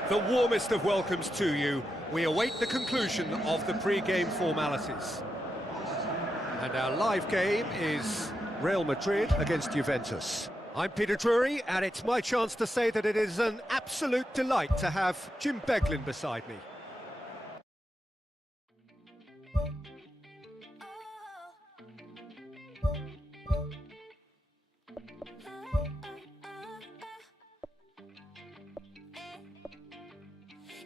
The warmest of welcomes to you. We await the conclusion of the pre-game formalities. And our live game is Real Madrid against Juventus. I'm Peter Drury, and it's my chance to say that it is an absolute delight to have Jim Beglin beside me.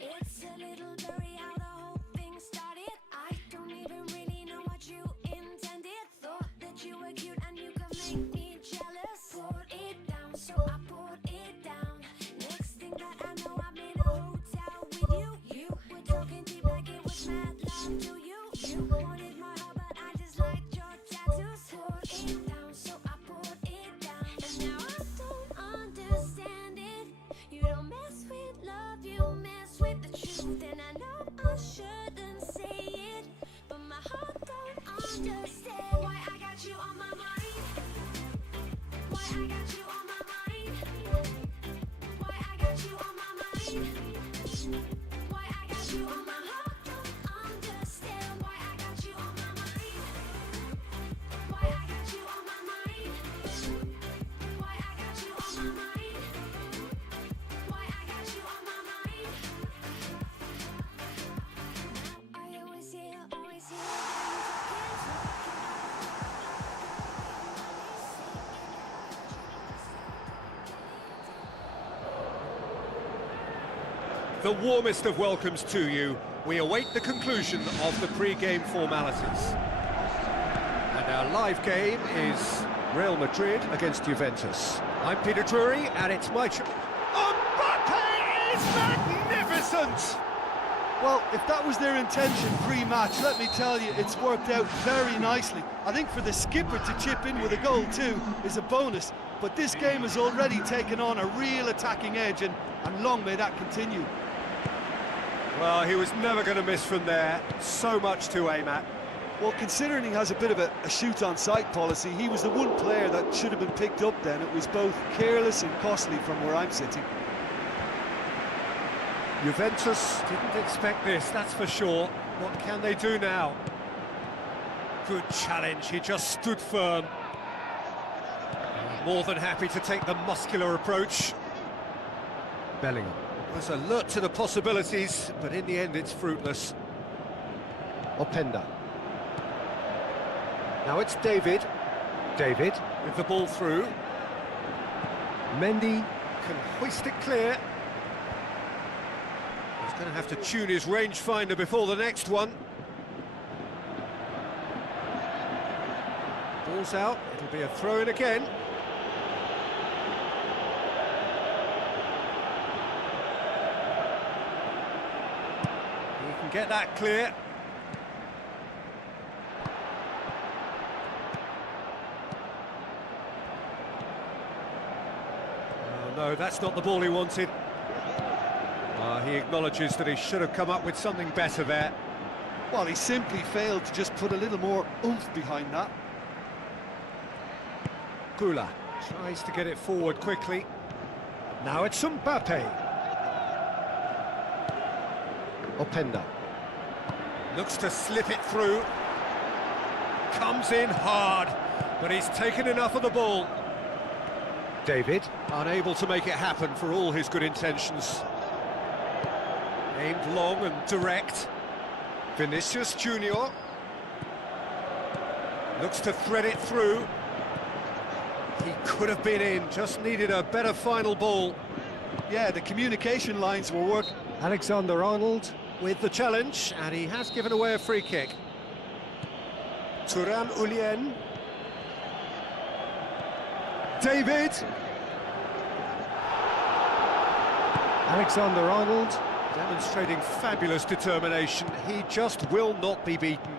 It's a little blurry how the whole thing started. I don't even really know what you intended. Thought that you were cute and you could make me jealous. Poured it down, so I poured it down. Next thing that I know, I'm in a hotel with you. You were talking deep like it was mad love to you. You wanted my heart, but I just liked your tattoos. Poured it down, so I poured it down. And now I don't understand it. You don't mess with love, you mess with the truth. And I know I shouldn't say it, but my heart don't understand why I got you on my mind. Why I got you on my mind. Why I got you on my mind. Why I got you on my heart don't understand why I got you on my mind. Why I got you on my mind. Why I got you on my mind. Why I got you on my mind. I always hear them talking. The warmest of welcomes to you. We await the conclusion of the pre-game formalities. And our live game is Real Madrid against Juventus. I'm Peter Drury, and it's my Mbappe is magnificent! Well, if that was their intention pre-match, let me tell you, it's worked out very nicely. I think for the skipper to chip in with a goal too is a bonus, but this game has already taken on a real attacking edge, and long may that continue. Well, he was never going to miss from there. So much to aim at. Well, considering he has a bit of a shoot-on-sight policy, he was the one player that should have been picked up then. It was both careless and costly from where I'm sitting. Juventus didn't expect this, that's for sure. What can they do now? Good challenge, he just stood firm. More than happy to take the muscular approach. Bellingham. Was alert to the possibilities, but in the end it's fruitless. Openda. Now it's David. David. With the ball through, Mendy. can hoist it clear. He's going to have to tune his rangefinder before the next one. Ball's out, it'll be a throw-in again. He can get that clear. Oh, no, that's not the ball he wanted. He acknowledges that he should have come up with something better there. Well, he simply failed to just put a little more oomph behind that. Gula tries to get it forward quickly. Now it's Mbappe. Openda. Looks to slip it through. Comes in hard, but he's taken enough of the ball. David. Unable to make it happen for all his good intentions. Aimed long and direct. Vinicius Junior. Looks to thread it through. He could have been in, just needed a better final ball. Yeah, the communication lines were working. Alexander-Arnold. With the challenge, and he has given away a free kick. Turan Ulien. David. Alexander-Arnold. Demonstrating fabulous determination. He just will not be beaten.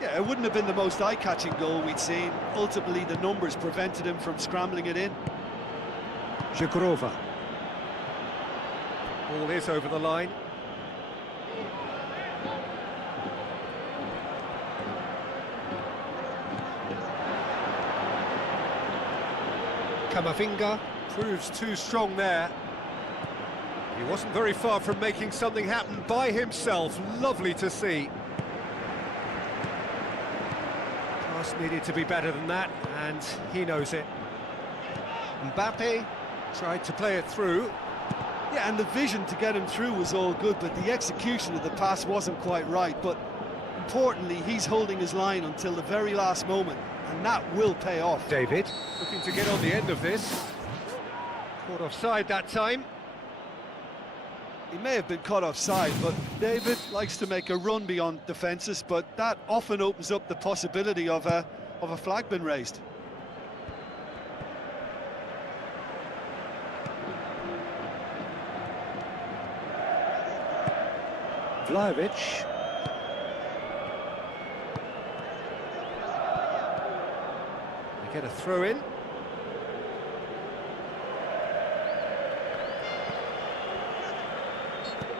Yeah, it wouldn't have been the most eye-catching goal we'd seen. Ultimately, the numbers prevented him from scrambling it in. Jagrova. Ball is over the line. Camavinga. Proves too strong there. He wasn't very far from making something happen by himself. Lovely to see. Pass needed to be better than that, and he knows it. Mbappe tried to play it through. Yeah, and the vision to get him through was all good, but the execution of the pass wasn't quite right. But importantly, he's holding his line until the very last moment, and that will pay off. David. Looking to get on the end of this. Caught offside that time. He may have been caught offside, but David likes to make a run beyond defences, but that often opens up the possibility of a flag being raised. Vlahovic. They get a throw in.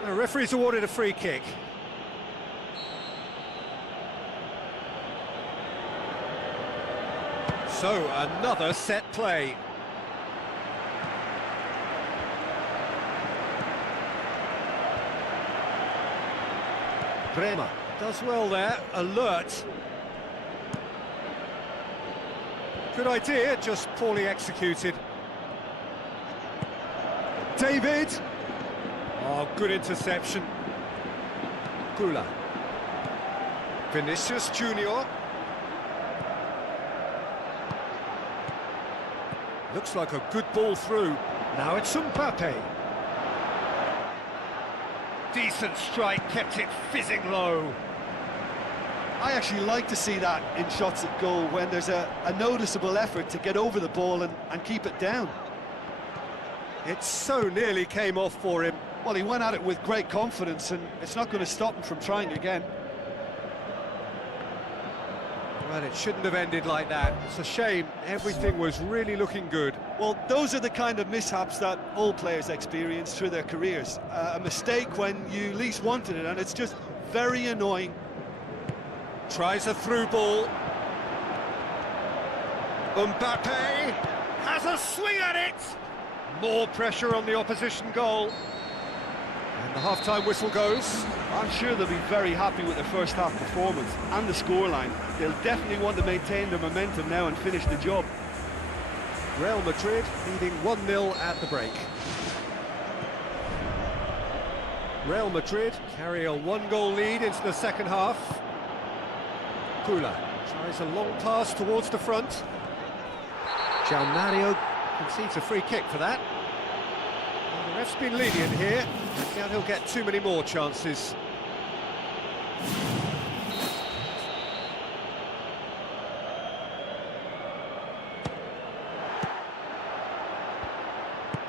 The referee's awarded a free kick. So, another set play. Bremer. Does well there, alert. Good idea, just poorly executed. David. Oh, good interception. Gula. Vinicius Junior. Looks like a good ball through. Now it's Mbappe. Decent strike, kept it fizzing low. I actually like to see that in shots at goal, when there's a noticeable effort to get over the ball and keep it down. It so nearly came off for him. Well, he went at it with great confidence, and it's not going to stop him from trying again. Well, it shouldn't have ended like that. It's a shame. Everything was really looking good. Well, those are the kind of mishaps that all players experience through their careers. A mistake when you least wanted it, and it's just very annoying. Tries a through ball. Mbappe has a swing at it. More pressure on the opposition goal. And the half-time whistle goes. I'm sure they'll be very happy with their first half performance and the scoreline. They'll definitely want to maintain their momentum now and finish the job. Real Madrid leading 1-0 at the break. Real Madrid carry a one-goal lead into the second half. Kula tries a long pass towards the front. João Mario concedes a free kick for that. Well, the ref's been lenient here. I doubt he'll get too many more chances.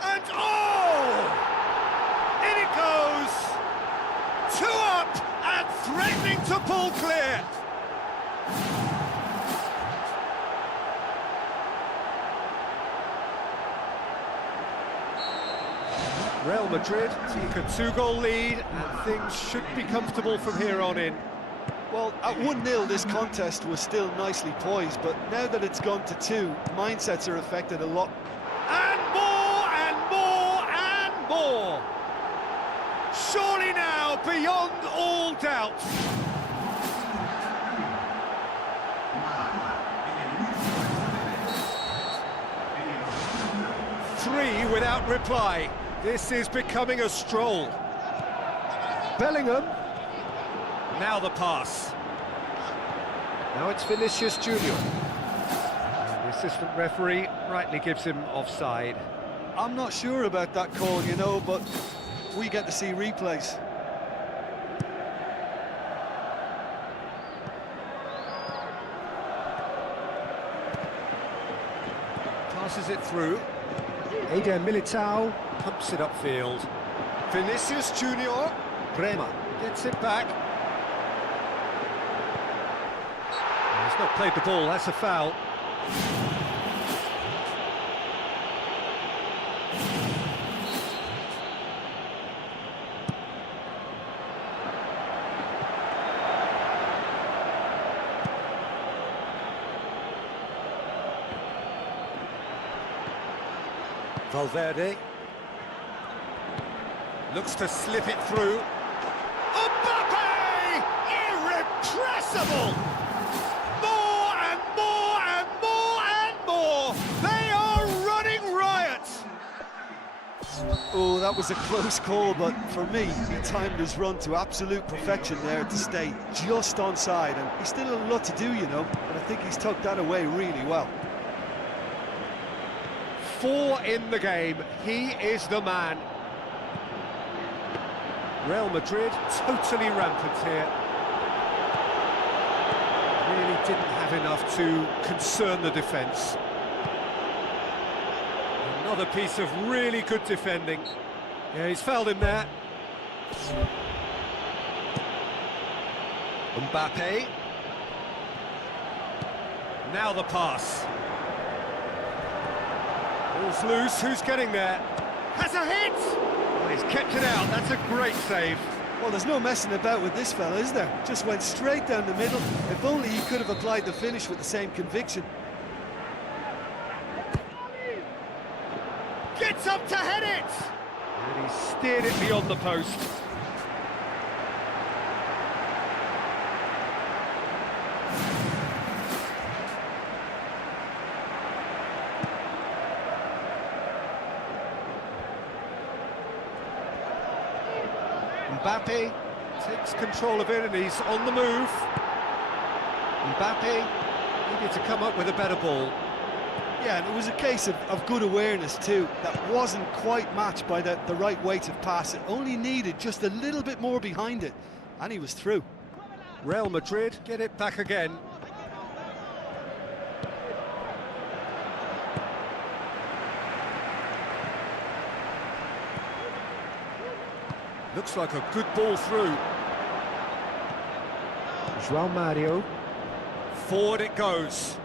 And oh! In it goes! 2 up and threatening to pull clear. Real Madrid take a 2-goal lead and things should be comfortable from here on in. Well, at 1-0 this contest was still nicely poised, but now that it's gone to 2, mindsets are affected a lot. And more and more and more! Surely now, beyond all doubt. Three without reply. This is becoming a stroll. Bellingham. Now the pass. Now it's Vinicius Junior. The assistant referee rightly gives him offside. I'm not sure about that call, you know, but we get to see replays. Passes it through. Eder Militao. Pumps it upfield. Vinicius Junior. Bremer. Gets it back. He's not played the ball, that's a foul. Valverde looks to slip it through. Mbappe! Irrepressible! More and more and more and more! They are running riot! Oh, that was a close call, but for me, he timed his run to absolute perfection there to stay just onside, and he's still a lot to do, you know, but I think he's tucked that away really well. 4 in the game, he is the man. Real Madrid totally rampant here. Really didn't have enough to concern the defence. Another piece of really good defending. Yeah, he's fouled him there. Mbappe. Now the pass. Ball's loose, who's getting there? Has a hit! Well, he's kept it out, that's a great save. Well, there's no messing about with this fella, is there? Just went straight down the middle. If only he could have applied the finish with the same conviction. Gets up to head it! And he steered it beyond the post. Mbappe takes control of it and he's on the move. Mbappe needed to come up with a better ball. Yeah, and it was a case of good awareness too. That wasn't quite matched by the right weight of pass. It only needed just a little bit more behind it, and he was through. Real Madrid get it back again. Looks like a good ball through. João Mario. Forward it goes.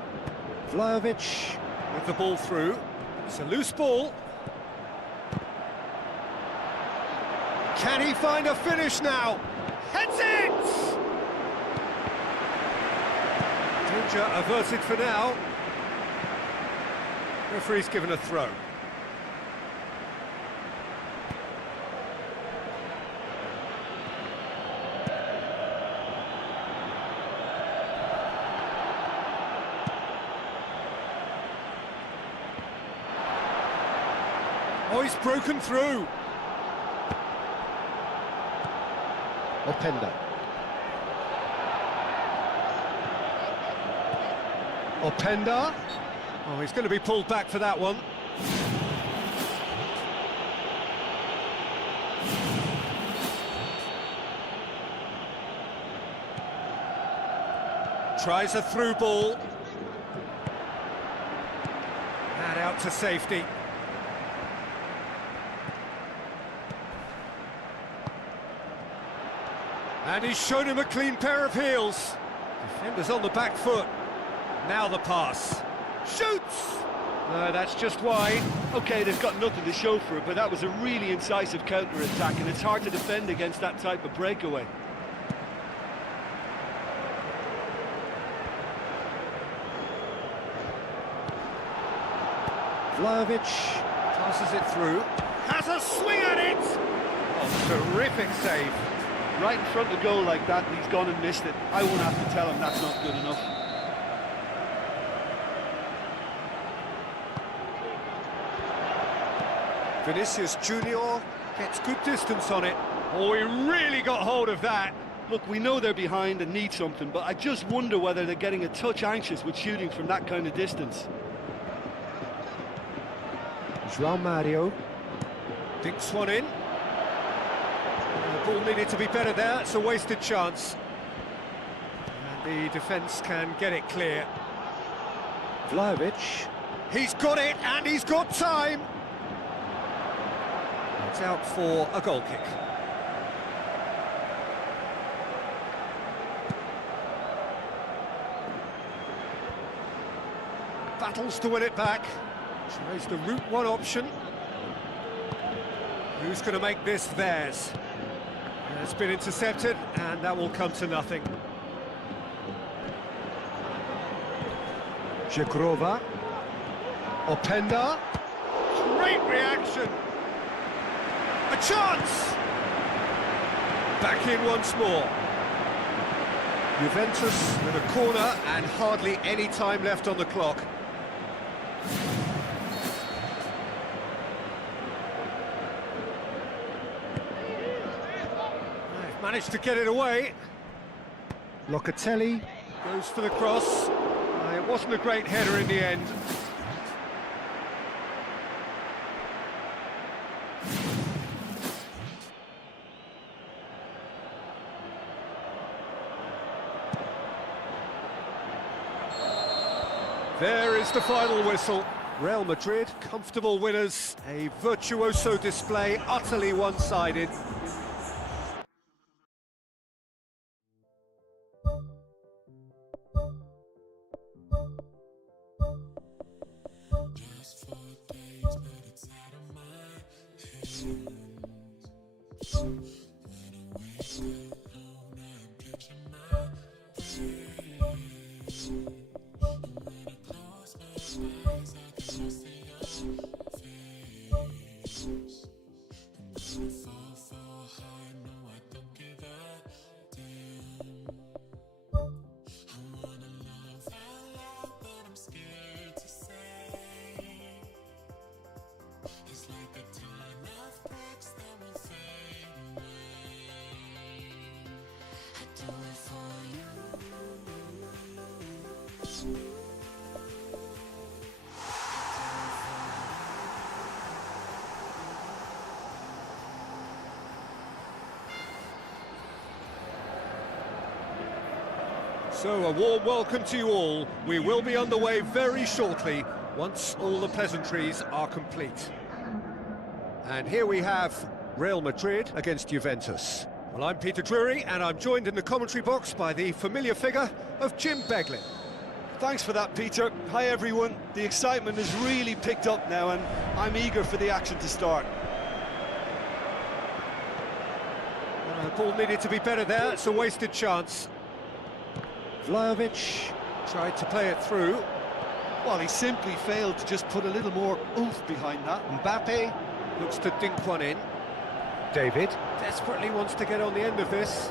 Vlahovic. With the ball through. It's a loose ball. Can he find a finish now? Heads it! Danger averted for now. Referee's given a throw. Oh, he's broken through. Openda. Openda. Oh, he's going to be pulled back for that one. Tries a through ball. And out to safety. And he's shown him a clean pair of heels. Defender's on the back foot. Now the pass. Shoots! No, that's just wide. OK, they've got nothing to show for it, but that was a really incisive counter-attack, and it's hard to defend against that type of breakaway. Vlahovic. Passes it through. Has a swing at it! Oh, terrific save. Right in front of goal like that, and he's gone and missed it. I won't have to tell him that's not good enough. Vinicius Junior gets good distance on it. Oh, he really got hold of that. Look, we know they're behind and need something, but I just wonder whether they're getting a touch anxious with shooting from that kind of distance. João Mario. Dinks one in. The ball needed to be better there. It's a wasted chance. And the defence can get it clear. Vlahovic. He's got it, and he's got time. It's out for a goal kick. Battles to win it back. Tries the route one option. Who's going to make this theirs? It's been intercepted, and that will come to nothing. Żegrova. Openda. Great reaction. A chance! Back in once more. Juventus with a corner and hardly any time left on the clock. They've managed to get it away. Locatelli. Goes for the cross. It wasn't a great header in the end. There is the final whistle. Real Madrid, comfortable winners. A virtuoso display, utterly one-sided. Just 4 days, but it's out of my hands. When I wake up, I'm catching my breath. And when I close my eyes, I can see your face. And when I fall hard, no, I don't give a damn. I wanna love out loud, but I'm scared to say. It's like a ton of bricks that will fade away. I do it for you. So a warm welcome to you all. We will be underway very shortly, once all the pleasantries are complete. And here we have Real Madrid against Juventus. Well, I'm Peter Drury, and I'm joined in the commentary box by the familiar figure of Jim Beglin. Thanks for that, Peter. Hi, everyone. The excitement has really picked up now, and I'm eager for the action to start. The ball needed to be better there. It's a wasted chance. Vlahovic. Tried to play it through. Well, he simply failed to just put a little more oomph behind that. Mbappe looks to dink one in. David. Desperately wants to get on the end of this.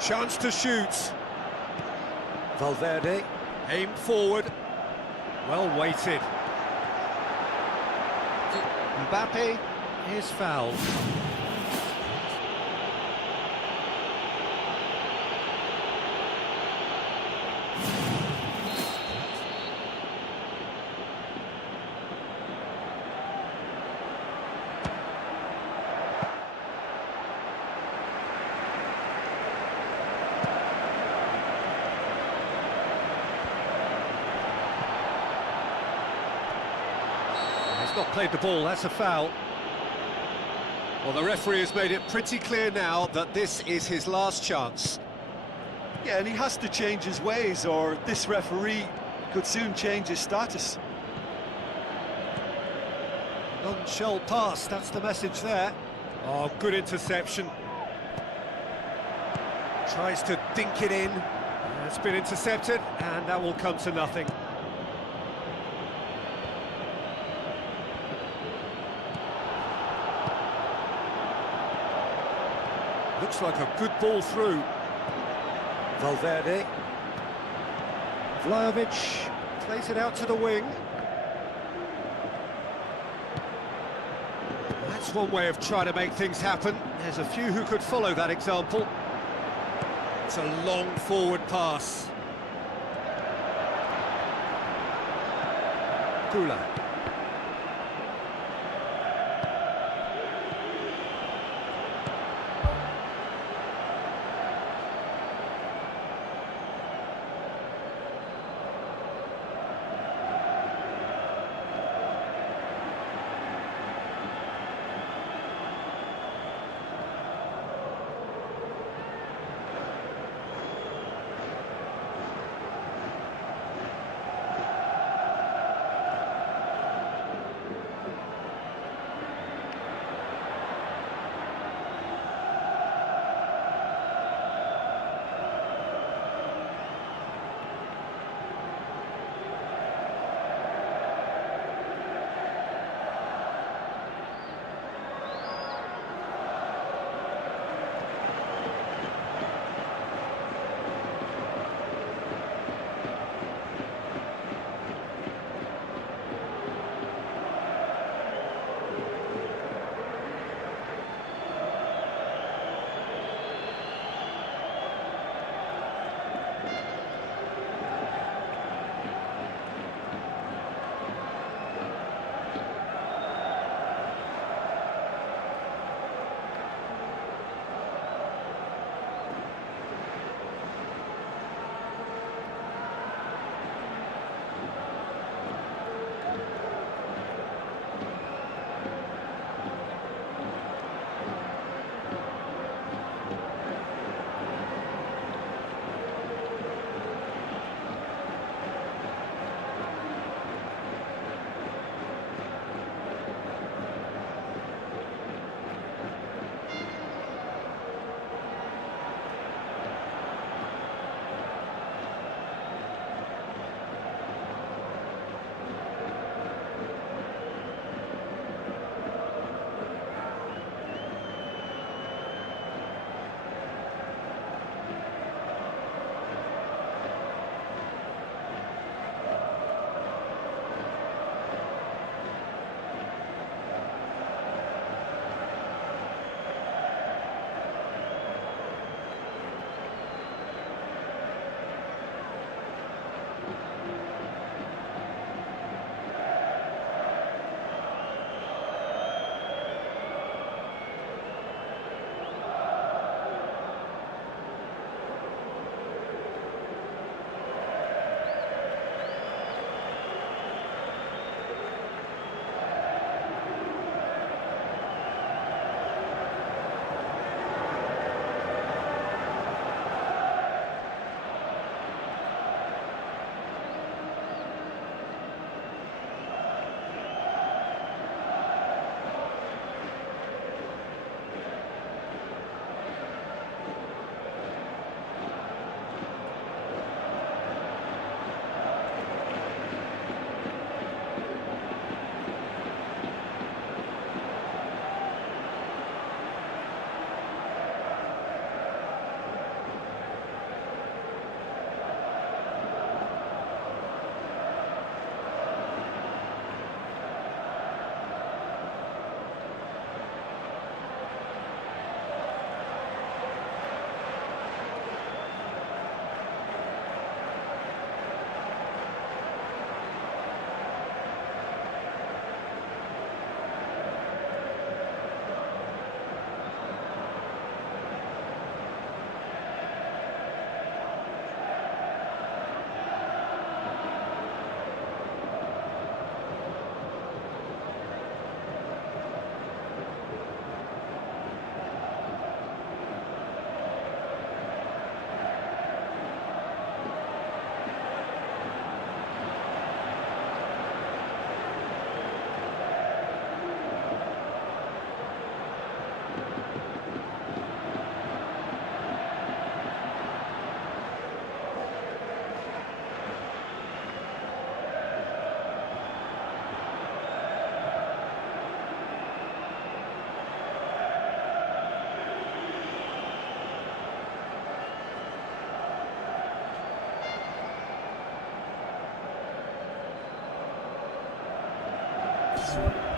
Chance to shoot. Valverde. Aimed forward. Well weighted. Mbappe. Here's fouled. Not played the ball, that's a foul. Well, the referee has made it pretty clear now that this is his last chance. Yeah, and he has to change his ways, or this referee could soon change his status. Non-shell pass, that's the message there. Oh, good interception. Tries to dink it in. It's been intercepted, and that will come to nothing. Looks like a good ball through. Valverde. Vlahovic. Plays it out to the wing. That's one way of trying to make things happen. There's a few who could follow that example. It's a long forward pass. Kula.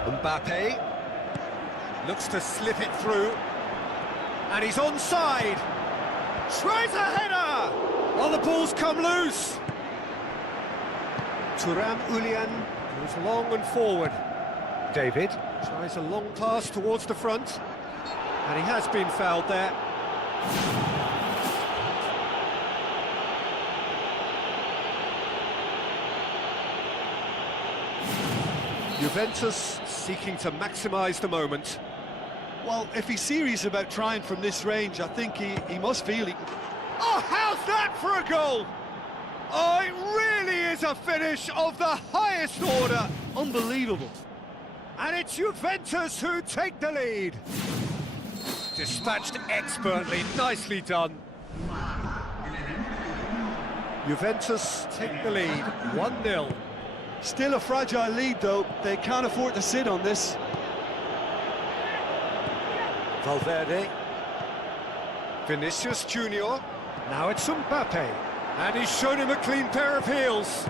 Mbappe looks to slip it through, and he's onside. Tries a header! Oh, the ball's come loose. Thuram Ulian goes long and forward. David. Tries a long pass towards the front, and he has been fouled there. Juventus seeking to maximise the moment. Well, if he's serious about trying from this range, I think he must feel he can... Oh, how's that for a goal? Oh, it really is a finish of the highest order. Unbelievable. And it's Juventus who take the lead. Dispatched expertly, nicely done. Juventus take the lead, 1-0. Still a fragile lead, though. They can't afford to sit on this. Valverde. Vinicius Junior. Now it's Mbappe. And he's shown him a clean pair of heels.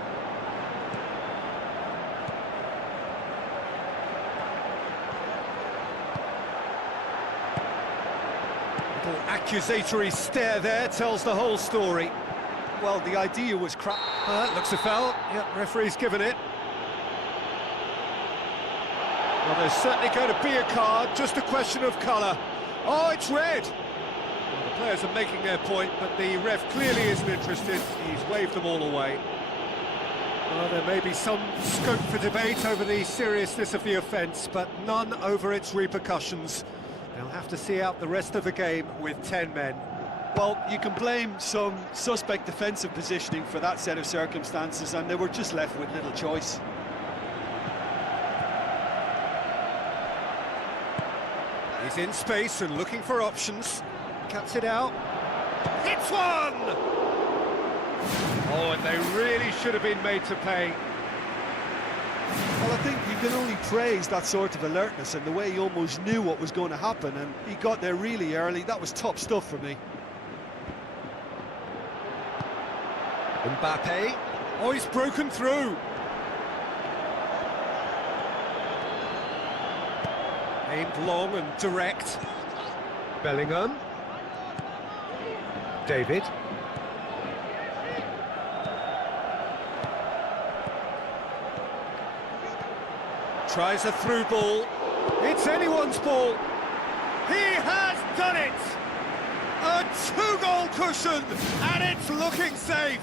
Little accusatory stare there tells the whole story. Well, the idea was crap. That looks a foul. Yep, referee's given it. Well, there's certainly going to be a card, just a question of colour. Oh, it's red! Well, the players are making their point, but the ref clearly isn't interested. He's waved them all away. Well, there may be some scope for debate over the seriousness of the offence, but none over its repercussions. They'll have to see out the rest of the game with 10 men. Well, you can blame some suspect defensive positioning for that set of circumstances, and they were just left with little choice. He's in space and looking for options. Cuts it out. Hits one! Oh, and they really should have been made to pay. Well, I think you can only praise that sort of alertness and the way he almost knew what was going to happen, and he got there really early. That was top stuff for me. Mbappe. Oh, he's broken through. Aimed long and direct. Bellingham. David. Tries a through ball. It's anyone's ball. He has done it! A two-goal cushion, and it's looking safe.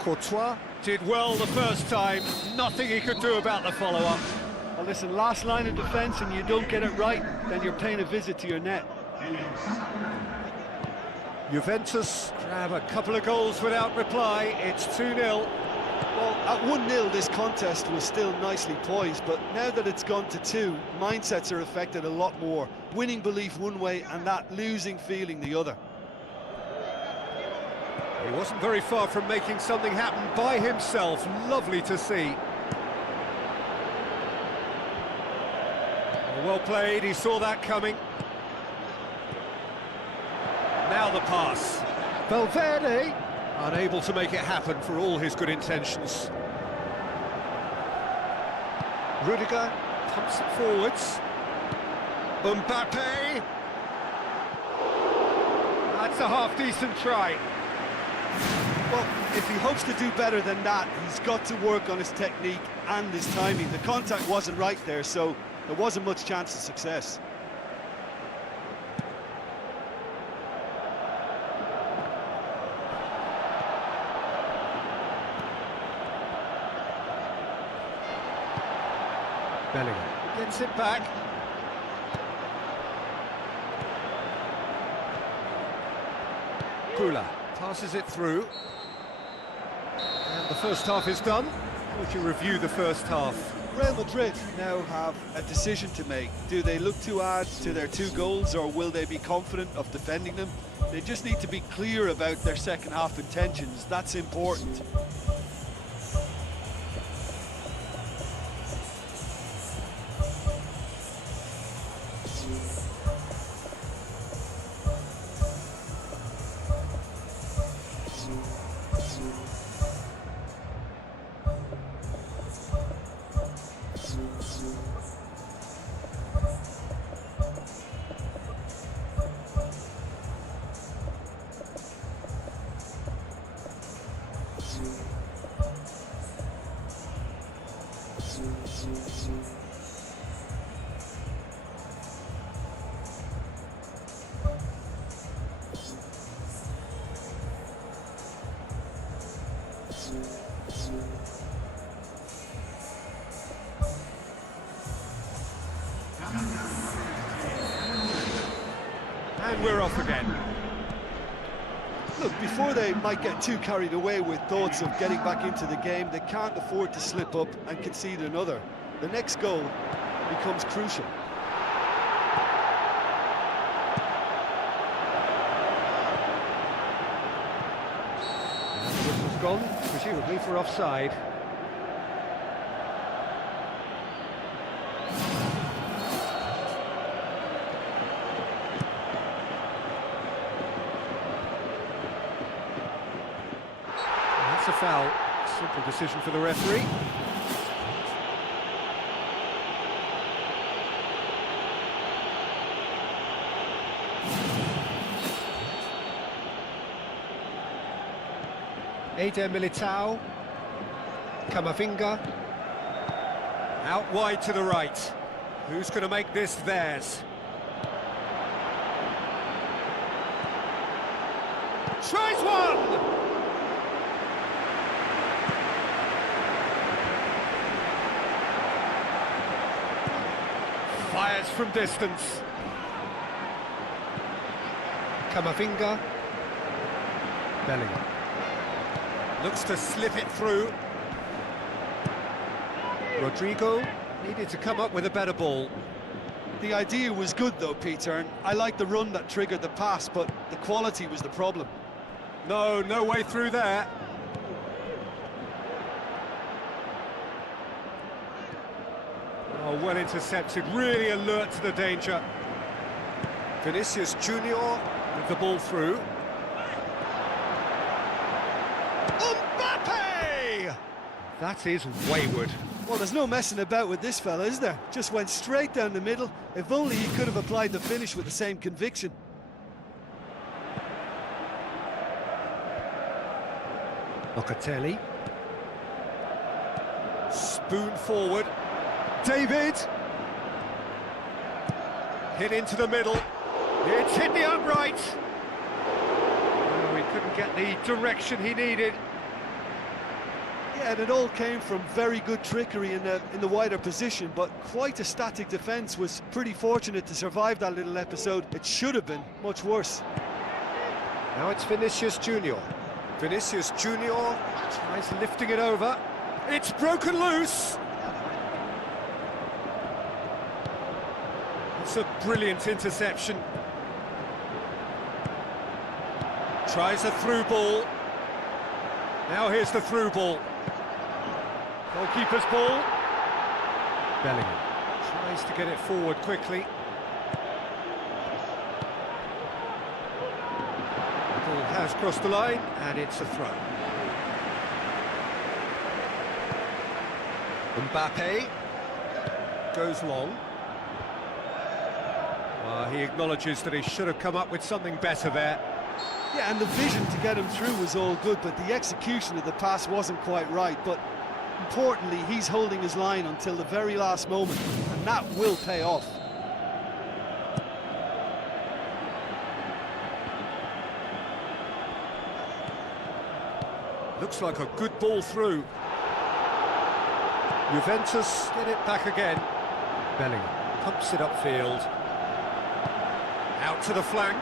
Courtois did well the first time. Nothing he could do about the follow-up. Well, listen, last line of defence and you don't get it right, then you're paying a visit to your net. Juventus grab a couple of goals without reply. It's 2-0. Well, at 1-0 this contest was still nicely poised, but now that it's gone to 2, mindsets are affected a lot more. Winning belief one way and that losing feeling the other. He wasn't very far from making something happen by himself. Lovely to see. Well played, he saw that coming. Now the pass. Valverde, unable to make it happen for all his good intentions. Rudiger pumps it forwards. Mbappe. That's a half-decent try. Well, if he hopes to do better than that, he's got to work on his technique and his timing. The contact wasn't right there, so there wasn't much chance of success. Bellingham. Gets it back. Kula passes it through. And the first half is done. Would you review the first half? Real Madrid now have a decision to make. Do they look to add to their 2 goals, or will they be confident of defending them? They just need to be clear about their second half intentions. That's important. And we're off again. Look, before they might get too carried away with thoughts of getting back into the game, they can't afford to slip up and concede another. The next goal becomes crucial. And the whistle's gone, presumably for offside. That's a foul. Simple decision for the referee. Eder Militao, Camavinga, out wide to the right. Who's going to make this theirs? Tries one! Fires from distance. Camavinga, Bellingham. Looks to slip it through. Rodrigo needed to come up with a better ball. The idea was good though, Peter, and I like the run that triggered the pass, but the quality was the problem. No way through there. Oh, well intercepted, really alert to the danger. Vinicius Junior with the ball through. That is wayward. Well, there's no messing about with this fella, is there? Just went straight down the middle. If only he could have applied the finish with the same conviction. Locatelli. Spoon forward. David. Hit into the middle. It's hit the upright. Oh, he couldn't get the direction he needed. Yeah, and it all came from very good trickery in the wider position, but quite a static defence. Was pretty fortunate to survive that little episode. It should have been much worse. Now it's Vinicius Junior. Vinicius Junior tries lifting it over. It's broken loose. It's a brilliant interception. Tries a through ball. Now here's the through ball. Goalkeeper's ball. Bellingham tries to get it forward quickly. The ball has crossed the line, and it's a throw. Mbappe goes long. He acknowledges that he should have come up with something better there. Yeah, and the vision to get him through was all good, but the execution of the pass wasn't quite right. But importantly, he's holding his line until the very last moment, and that will pay off. Looks like a good ball through. Juventus get it back again. Bellingham pumps it upfield. Out to the flank.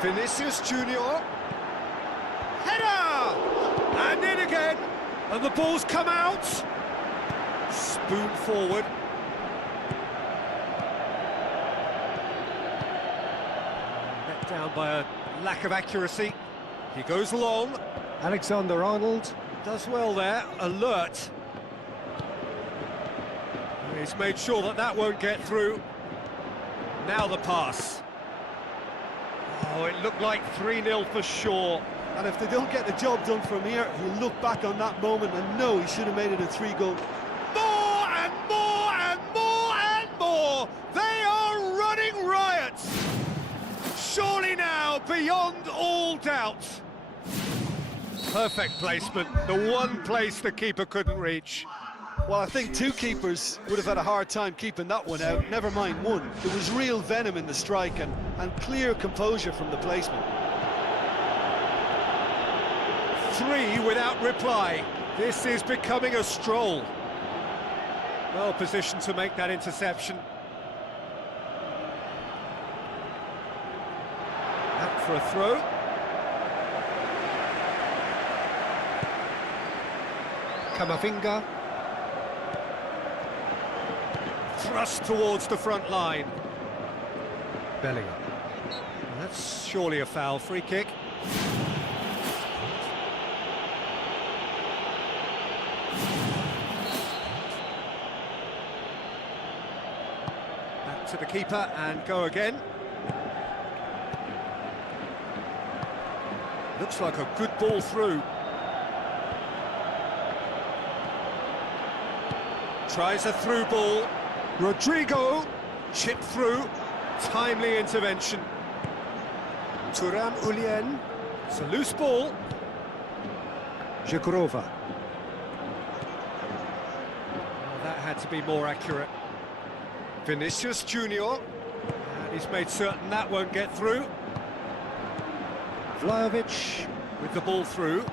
Vinicius Junior. Header! And in again. And the ball's come out. Spoon forward. Let down by a lack of accuracy. He goes long. Alexander-Arnold. Does well there. Alert. He's made sure that that won't get through. Now the pass. Oh, it looked like 3-0 for sure. And if they don't get the job done from here, he'll look back on that moment and know he should have made it a 3-goal. More and more and more and more! They are running riot! Surely now, beyond all doubt. Perfect placement, the one place the keeper couldn't reach. Well, I think two keepers would have had a hard time keeping that one out, never mind one. There was real venom in the strike and clear composure from the placement. 3 without reply. This is becoming a stroll. Well positioned to make that interception. for a throw. Camavinga. Thrust towards the front line. Bellingham. That's surely a foul. Free kick. Back to the keeper and go again. Looks like a good ball through. Tries a through ball. Rodrigo, chip through, timely intervention. Turam Ulien. It's a loose ball. Zhekurova. Well, that had to be more accurate. Vinicius Junior, and he's made certain that won't get through. Vlahovic. With the ball through.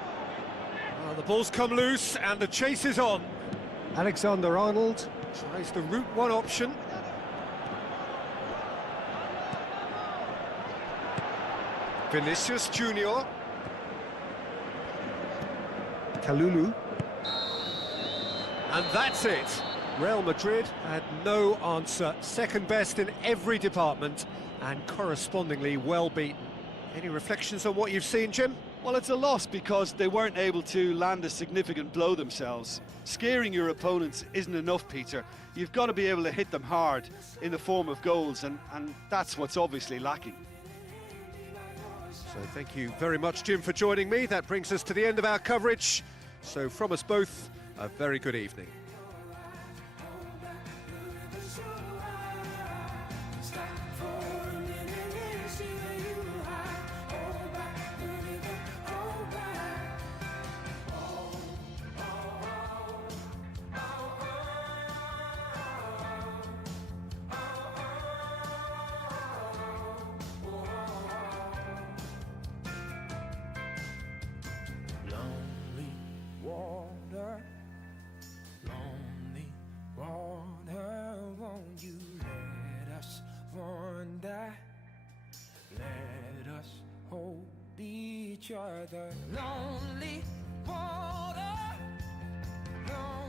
Well, the ball's come loose and the chase is on. Alexander-Arnold. Tries the route one option. Vinicius Junior. Kalulu. And that's it. Real Madrid had no answer. Second best in every department and correspondingly well beaten. Any reflections on what you've seen, Jim? Well, it's a loss because they weren't able to land a significant blow themselves. Scaring your opponents isn't enough, Peter. You've got to be able to hit them hard in the form of goals, and that's what's obviously lacking. So thank you very much, Jim, for joining me. That brings us to the end of our coverage. So from us both, a very good evening. Lonely water, lonely water, won't you let us wander? Let us hold each other. Lonely water, lonely